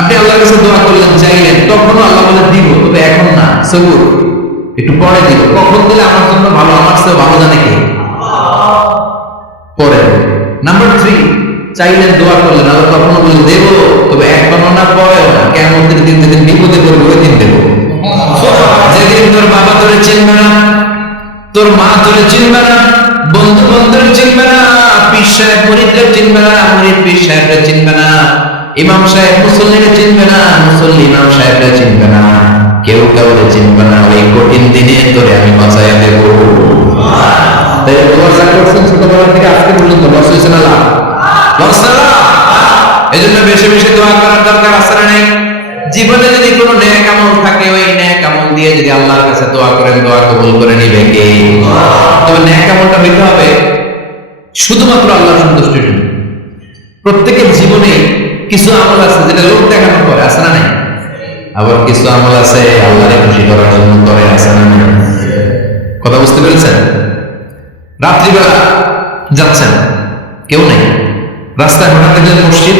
আপনি আল্লাহর কাছে দোয়া করলেন, চাইলেন, তখনও আল্লাহ বলে দিব, তবে এখন না, সবুর, একটু পরে দিব। কখন দিলে আমার জন্য ভালো, আমার চেয়ে ভালো জানে কে? পরে। নাম্বার 3, চাইলেন, দোয়া করলেন, আল্লাহ তখনও বলে দেব, তবে এখনো না, পরেও না, কিয়ামতের দিন যেদিন বিপদে পড়বে ওই দিন দেব। যেদিন তোর বাবা তোরে চিনবে না, তোর মা তোরে চিনবে না, বন্ধু বান্ধব চিনবে না, পীর সাহেব মুরিদদের চিনবে না, মুরিদ পীর সাহেবরা চিনবে না, ইমাম সাহেব মুসল্লিরা চিনবে না, মুসল্লি ইমাম সাহেবরা চিনবে না, কেউ কাউরে চিনবে না। ওই কঠিন দিনে তোরে আমি বাঁচাইয়া দেব। তাই দোয়া যা করছেন ছোটবেলা থেকে আজকে পর্যন্ত লস হয়েছে না লাভ? লস না লাভ? এজন্য বেশি বেশি দোয়া করার দরকার আছে না নাই? জীবনে যদি কোনো নেক আমল থাকে, ওই নেক আমল দিয়ে যদি আল্লাহর কাছে দোয়া করেন, দোয়া কবুল করে নিবে কে? তবে নেক আমলটা হইতে হবে শুধুমাত্র আল্লাহর সন্তুষ্টির জন্য। প্রত্যেকের জীবনে কিছু আমল আছে যেটা লোক দেখানোর পরে, আছে না নাই? আবার কিছু আমল আছে আল্লাহরে খুশি করার জন্য করে, আছে না নাই? কথা বুঝতে পেরেছেন? রাত্রিবেলা যাচ্ছেন, কেউ নেই, রাস্তায় হঠাৎ দেখলেন মসজিদ,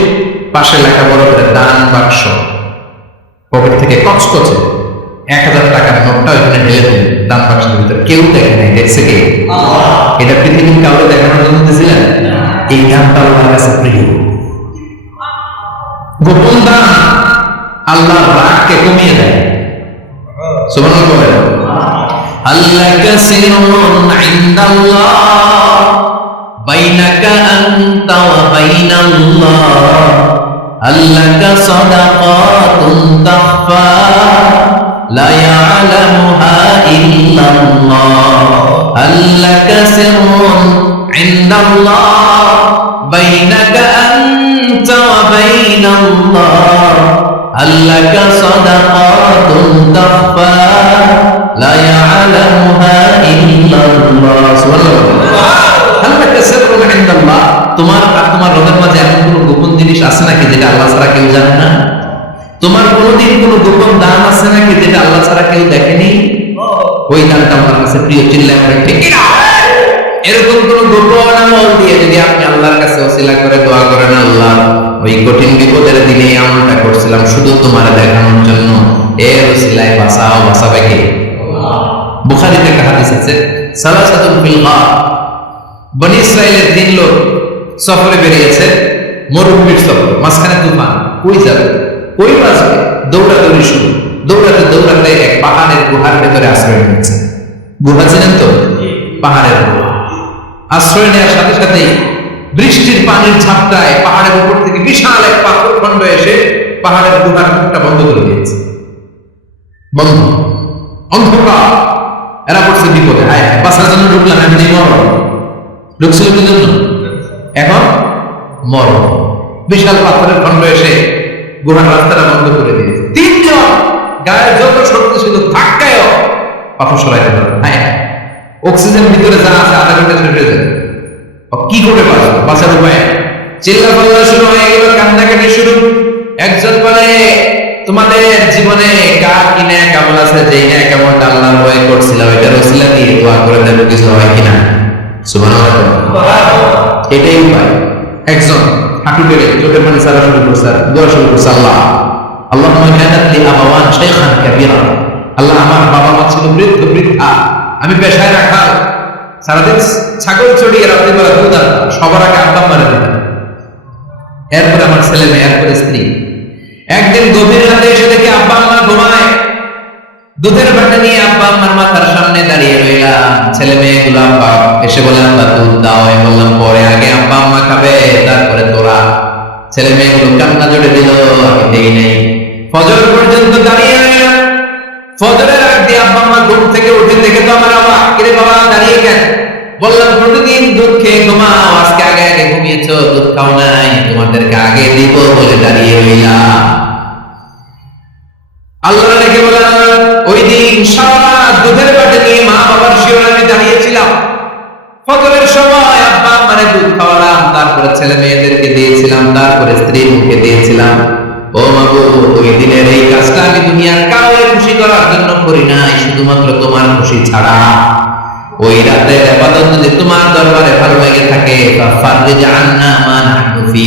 পাশে লেখা বড় করে দান বাক্স, পকেট থেকে কচকচে 1000 টাকার নোটটা ওইখানে ঢেলে দিলেন দান বাক্সের ভিতরে। কেউ দেখে নাই, দেখছে কে? এটা পৃথিবীর কাউকে দেখানোর জন্য দিয়েছিলেন? এই দানটা আল্লাহর কাছে প্রিয়। গোপন দান আল্লাহর রাগকে কমিয়ে দেয়। সুবহানাল্লাহ বলেন। আল্লাহ কাসিরুন ইনদাল্লাহ বাইনাকা আনতা ওয়া বাইনাল্লাহ, আল্লাকা সাদাকাতুন তাখফা লা ইয়ালামুহা ইল্লাল্লাহ, আল্লাকা সিররুন ইনদাল্লাহ বাইনাকা আনতা ওয়া বাইনাল্লাহ, আল্লাকা সাদাকাতুন তাখফা লা ইয়ালামুহা ইল্লাল্লাহ। সুবহানাল্লাহ। আল্লাকা সিররুন ইনদাল্লাহ, তোমার আর তোমার রবের মাঝে এমন কোনো গোপন জিনিস আছে নাকি যেটা আল্লাহ ছাড়া কেউ জানে না? তোমার কোনোদিন কোনো গোপন দান আছে নাকি যেটা আল্লাহ ছাড়া কেউ দেখেনি? ওই দানটা আমার কাছে প্রিয়। চিল্লায় করে ঠিক না? এরকম কোন গোপন আমল দিয়ে যদি আপনি আল্লাহর কাছে ওসিলা করে দোয়া করেন, আল্লাহ ওই কঠিন বিপদের দিনে আমলটা করছিলাম শুধু তোমার দেখানোর জন্য, এর ওসিলায় বাঁচাও, বাঁচাবে কে? বুখারীতে একটা হাদিস আছে, সালাসাতুন ফিল গার, বনি ইসরাইলের 3 লোক সফরে বেরিয়েছে, মরুভূমির সফর, মাঝখানে তুফান, কই যাবে, কই বাঁচবে, দৌড়াদৌড়ি শুরু, দৌড়াতে দৌড়াতে এক পাহাড়ের গুহার ভেতরে আশ্রয় নিয়েছে। গুহা ছিলেন তো? পাহাড়ের গুহা। আশ্রয় নেওয়ার সাথে সাথেই বৃষ্টির পানির ঝাপটায় পাহাড়ের উপর থেকে বিশাল এক পাথর খণ্ড এসে পাহাড়ের গুহার মুখটা বন্ধ করে দিয়েছে। বন্ধ, অন্ধকার, এরা পড়ছে বিপদে। হায় হায়, বাঁচার জন্য ঢুকলাম, এমনি মরণ। ঢুকছিল কি জন্য? এখন মরণ। বিশাল পাথরের খণ্ড এসে গুহার রাস্তাটা বন্ধ করে দিয়েছে। 3 জন গায়ের যত শক্তি ছিল ধাক্কায়ও পাথর সরাইতে পারে। হায় হায়, অক্সিজেন ভিতরে যা আছে আধা ঘন্টা শেষ হয়ে যায়। কি করে বাঁচার উপায়? চিল্লা পাল্লা শুরু হয়ে গেল, কান্নাকাটি শুরু। একজন বলে, তোমাদের জীবনে কার কি নেক আমল আছে, যেই নেক আমলটা আল্লাহর ভয় করছিলাম এটার ওসিলা দিয়ে দোয়া করে দেবো, কিছু হয় কিনা? সুবহানাল্লাহ। এটাই উপায়। একজন হাঁটু বেড়ে চোখের পানি সারা শুরু করছে, দোয়া শুরু করছে, আল্লাহ আল্লাহুম্মা কানাত লি আবাওয়ান শাইখান কাবীরা, আল্লাহ আমার বাবা মা ছিল বৃদ্ধ বৃদ্ধা, আমি পেশায় রাখা, সারাদিন ছাগল চড়িয়ে রাত্রিবেলা দুধ আনতাম, সবার আগে আব্বা মারা দিতাম, এরপরে আমার ছেলে মেয়ে, এরপরে স্ত্রী। একদিন গভীর রাতে এসে দেখি আব্বা আম্মা ঘুমায়, দুধের বাটা নিয়ে আব্বা আম্মার মাথার সামনে দাঁড়িয়ে রইলাম। ছেলে মেয়েগুলো আব্বা এসে বলে, আব্বা দুধ দাও। আমি বললাম পরে, আগে আব্বা আম্মা খাবে, তারপরে তোরা। ছেলে মেয়েগুলো কান্না জুড়ে দিল, আমি দেই নাই। ফজর পর্যন্ত দাঁড়িয়ে রইলাম। ফজরের আগ দিয়ে আব্বা আম্মা ঘুম থেকে উঠে দেখে তো আমার অবাক, কিরে বাবা দাঁড়িয়ে কেন? বললাম প্রতিদিন দুধ খেয়ে ঘুমাও, আজকে আগে আগে ঘুমিয়েছো, দুধ খাও নাই, তোমাদেরকে আগে দিব বলে দাঁড়িয়ে রইলাম। আল্লাহ রেখে বলেন, ওই দিন সারা দুধের বাটি নিয়ে মা বাবার শিওরে দাঁড়িয়েছিলাম। ফজরের সময় আব্বা আম্মারে দুধ খাওয়ালাম, তারপরে ছেলে মেয়েদেরকে দিয়েছিলাম, তারপরে স্ত্রীর মুখে দিয়েছিলাম। ও মাবুদ, ওই দিনের এই কাজটা আমি দুনিয়ার কাউকে খুশি করার জন্য করি নাই, শুধুমাত্র তোমার খুশি ছাড়া। ওই রাতের ইবাদত যদি তোমার দরবারে ভালো লেগে থাকে, ফাফাররিজ আন্না মা নাহনু ফি,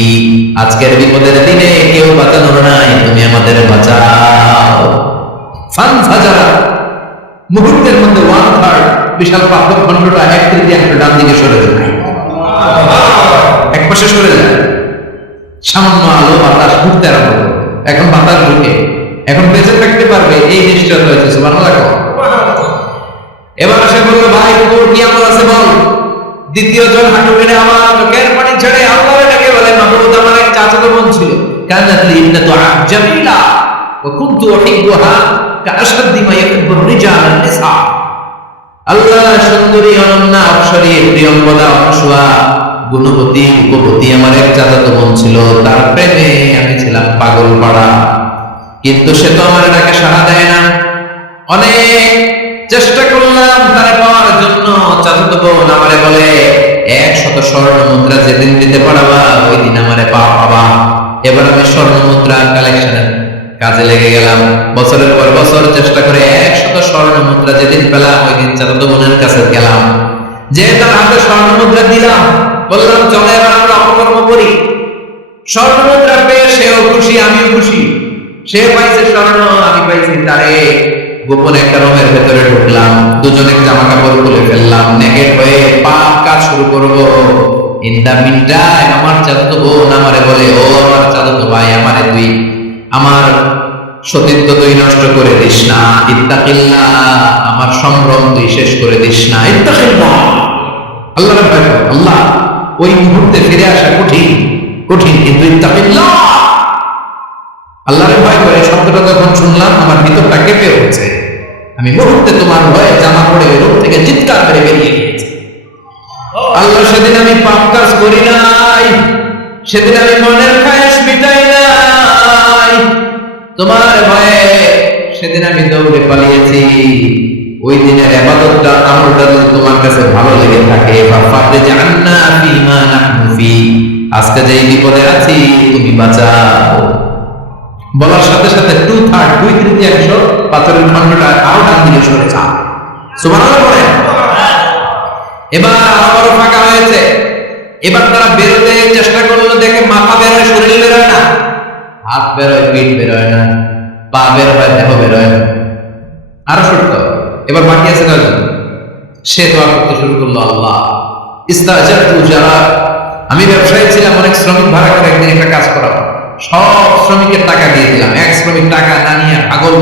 আজকের বিপদের দিনে কেউ বাঁচানোর নাই, তুমি আমাদের বাঁচাও। ফানফাজারা, মুহূর্তের মধ্যে 1/3 বিশাল পাথর খণ্ডটা 1/3 ডান দিকে সরে যায়, এক পাশে সরে যায়। সামান্য আলো বাতাস ঘুরতে আরম্ভ করে। এখন বাতাস ঢুকে, এখন বেঁচে থাকতে পারবে এই নিশ্চয়তা হয়েছে। সুবহানাল্লাহ। এবার সে বলল, ভাই তোর কি আমল আছে বল। দ্বিতীয় জন হাঁটু কেটে আমার চোখের পানি ছেড়ে আল্লাহর ডাকে বলে, মাবুদ আমার এক চাচাতো বোন ছিল, কানাত লি ইবনাতু জামিলা ওয়া কুনতু উহিব্বুহা কাআশাদ্দি মা ইউহিব্বুর রিজাল আন-নিসা। আল্লাহ সুন্দরী, অনন্যা, অপ্সরী, প্রিয়ম্বদা, অনসুয়া, গুণবতী, রূপবতী আমার এক চাচাতো বোন ছিল, তার প্রেমে আমি ছিলাম পাগল পাড়া। কিন্তু সে তো আমার ডাকে সাড়া দেয় না। অনেক চেষ্টা করলাম তারে পাওয়ার জন্য। চাচাতো বোন আমারে বলে, 100 স্বর্ণ মুদ্রা যেদিন দিতে পারবা ওই দিন আমারে পাবা। এবার আমি স্বর্ণ মুদ্রা কালেকশনের কাজে লেগে গেলাম। বছরের পর বছর চেষ্টা করে 100 স্বর্ণ মুদ্রা যেদিন পেলাম ওই দিন চাচাতো বোনের কাছে গেলাম, যে তার হাতে স্বর্ণ মুদ্রা দিলাম, বললাম চলে এবার আমরা অপকর্ম করি। স্বর্ণ মুদ্রা পেয়ে সেও খুশি, আমিও খুশি। সে পাইছে স্বর্ণ, আমি পাইছি তারে। গোপন একটা রুমের ভেতরে ঢুকলাম, দুজনে জামা কাপড় খুলে ফেললাম, নেকেট হয়ে পাপ কাজ শুরু করব। ইন দা মিন টাইম আমার চাচাতো বোন আমারে বলে, ও আমার চাচাতো ভাই, আমারে তুই আমার সতীত্ব তুই নষ্ট করে দিস না, ইত্তাকিল্লাহ, আমার সম্ভ্রম তুই শেষ করে দিস না, ইত্তাকিল্লাহ, আল্লাহর ভয় কর। আল্লাহ, ওই মুহূর্তে ফিরে আসা কঠিন কঠিন, কিন্তু ইত্তাকিল্লাহ, আল্লাহর ভয় করে শব্দটা যখন শুনলাম আমার ভিতরটা কেঁপে উঠছে। আমি মুহূর্তে তোমার ভয়ে জামা পড়ে ওই রূপ থেকে চিৎকার করে বেরিয়ে গিয়েছি। আল্লাহ, সেদিন আমি পাপ কাজ করি নাই, সেদিন আমি মনের খায়েশ মিটাই নাই, তোমার ভয়ে সেদিন আমি দৌড়ে পালিয়েছি। ওই দিনের ইবাদতটা, আমলটা যদি তোমার কাছে ভালো লেগে থাকে, ফাফাররিজ আন্না ফিমা নাহনু ফি, আজকে যে বিপদে আছি তুমি বাঁচাও। বলার সাথে সাথে 2/3 পাথরের খণ্ডটা আরো ডান দিকে সরে যায়। সুবহানাল্লাহ বলেন। এবার আবারও ফাঁকা হয়েছে। এবার তারা বেরোতে চেষ্টা করলো, দেখে মাথা বের হয়, শরীর বের হয় না, হাত বের হয়, পিঠ বের হয় না, পা বের হয়, দেহ বের হয় না। আরো সত্য। এবার বাকি আছে কয়জন? সে দোয়া করতে শুরু করলো, আল্লাহ ইস্তাজারতু যারা, আমি ব্যবসায়ী ছিলাম, অনেক শ্রমিক ভাড়া করে একদিন একটা কাজ করাবো, সব শ্রমিকের টাকা দিয়ে দিলাম। এক শ্রমিক টাকা না নিয়ে পাগল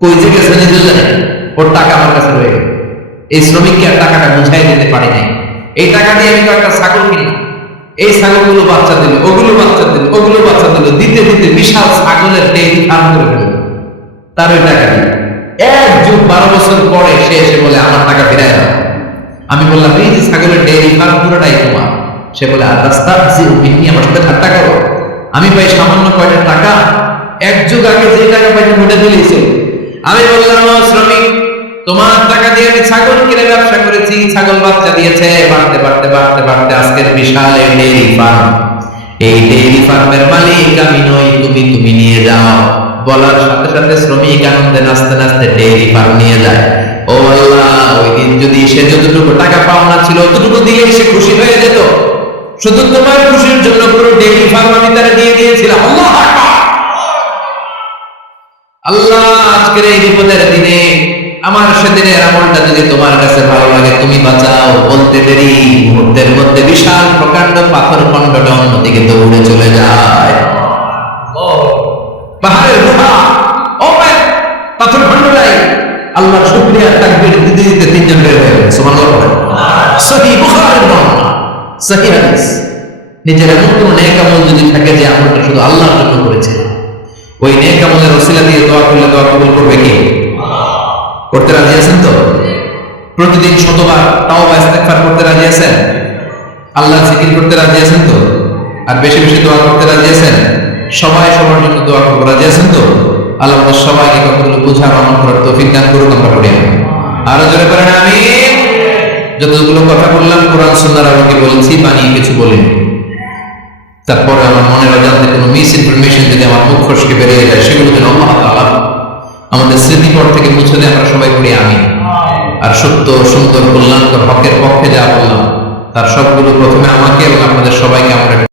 কই যে গেছে নিজে জানে, ওর টাকা আমার কাছে রয়ে গেল। এই শ্রমিককে আর টাকাটা বুঝাই দিতে পারি নাই। এই টাকা দিয়ে আমি একটা ছাগল কিনলাম, এই ছাগলগুলো বাচ্চা দিল, ওগুলো বাচ্চা দিল, ওগুলো বাচ্চা দিল, দিতে দিতে বিশাল ছাগলের ডেইরি ফার্ম করে ফেলল। তার ওই টাকা দিয়ে 1 যুগ 12 বছর পরে সে এসে বলে, আমার টাকা ফিরায় দাও। আমি বললাম, এই যে ছাগলের ডেইরি ফার্ম পুরোটাই তোমার। সে বলে, আর রাস্তা আমার সাথে ঠাট্টা করো, আমি পাই সামান্য কয়টা টাকা, 1 যুগ আগে যে টাকা পাইতাম ওটা দিলেই ছিল। আমি বললাম, শ্রমিক তোমার টাকা দিয়ে আমি ছাগল কিনে ব্যবসা করেছি, ছাগল বাচ্চা দিয়েছে, বাড়তে বাড়তে বাড়তে বাড়তে আজকের বিশাল এই ডেইরি ফার্ম। এই ডেইরি ফার্মের মালিক আমি নই, তুমি নিয়ে যাও। বলার সাথে সাথে শ্রমিক আনন্দে নাচতে নাচতে ডেইরি ফার্ম নিয়ে যায়। ও আল্লাহ, ওই দিন যদি সে যতটুকু টাকা পাওনা ছিল ততটুকু দিয়ে সে খুশি হয়ে যেত। শুধু তোমার খুশির জন্য পুরো ডেইরি ফার্ম আমি তারা দিয়ে দিয়েছিলাম। আল্লাহু আকবার। আল্লাহ, আজকের এই বিপদের দিনে আমার সেদিনের আমলটা যদি তোমার কাছে ভালো লাগে তুমি বাঁচাও। বলতে দেরি, মুহূর্তের মধ্যে বিশাল প্রকাণ্ড পাথর খণ্ডটা অন্যদিকে দৌড়ে চলে যায়। পাহাড়ের গুহা ওপেন, পাথর খণ্ড নাই। আল্লাহ শুকরিয়া তাকবীর দিতে দিতে তিনজন বের হয়ে গেল। সুবহানাল্লাহ। সহিহ বুখারীর বর্ণনা, সহিহ হাদিস। নিজের এমন কোন নেক আমল যদি থাকে যে আমলটা শুধু আল্লাহর জন্য করেছে, ওই নেক আমলের ওসিলা দিয়ে দোয়া করলে দোয়া কবুল করবে কে? করতে রাজি আছেন তো? প্রতিদিন শতবার তাওবা ইস্তেগফার করতে রাজি আছেন? আল্লাহর জিকির করতে রাজি আছেন তো? আর বেশি বেশি দোয়া করতে রাজি আছেন? সবাই সবার জন্য দোয়া করতে রাজি আছেন তো? আল্লাহ আমাদের সবাইকে কথাগুলো বুঝার আমল করার তৌফিক দান করুক। আমরা পড়ি আরো জোরে করেন আমিন। যতগুলো কথা বললাম কোরআন সুন্নাহর আলোকে বলেছি, বানিয়ে কিছু বলিনি। তারপরে আমার মনের অজান্তে কোনো মিস ইনফরমেশন যদি আমার মুখ ফসকে বেরিয়ে যায়, সেগুলো যেন আল্লাহ তাআলা আমাদের স্মৃতিপট থেকে মুছে দেয়। আমরা সবাই পড়ি আমিন। আর সত্য, সুন্দর, কল্যাণকর, হকের পক্ষে যা বললাম তার সবগুলো প্রথমে আমাকে এবং আপনাদের সবাইকে আমরা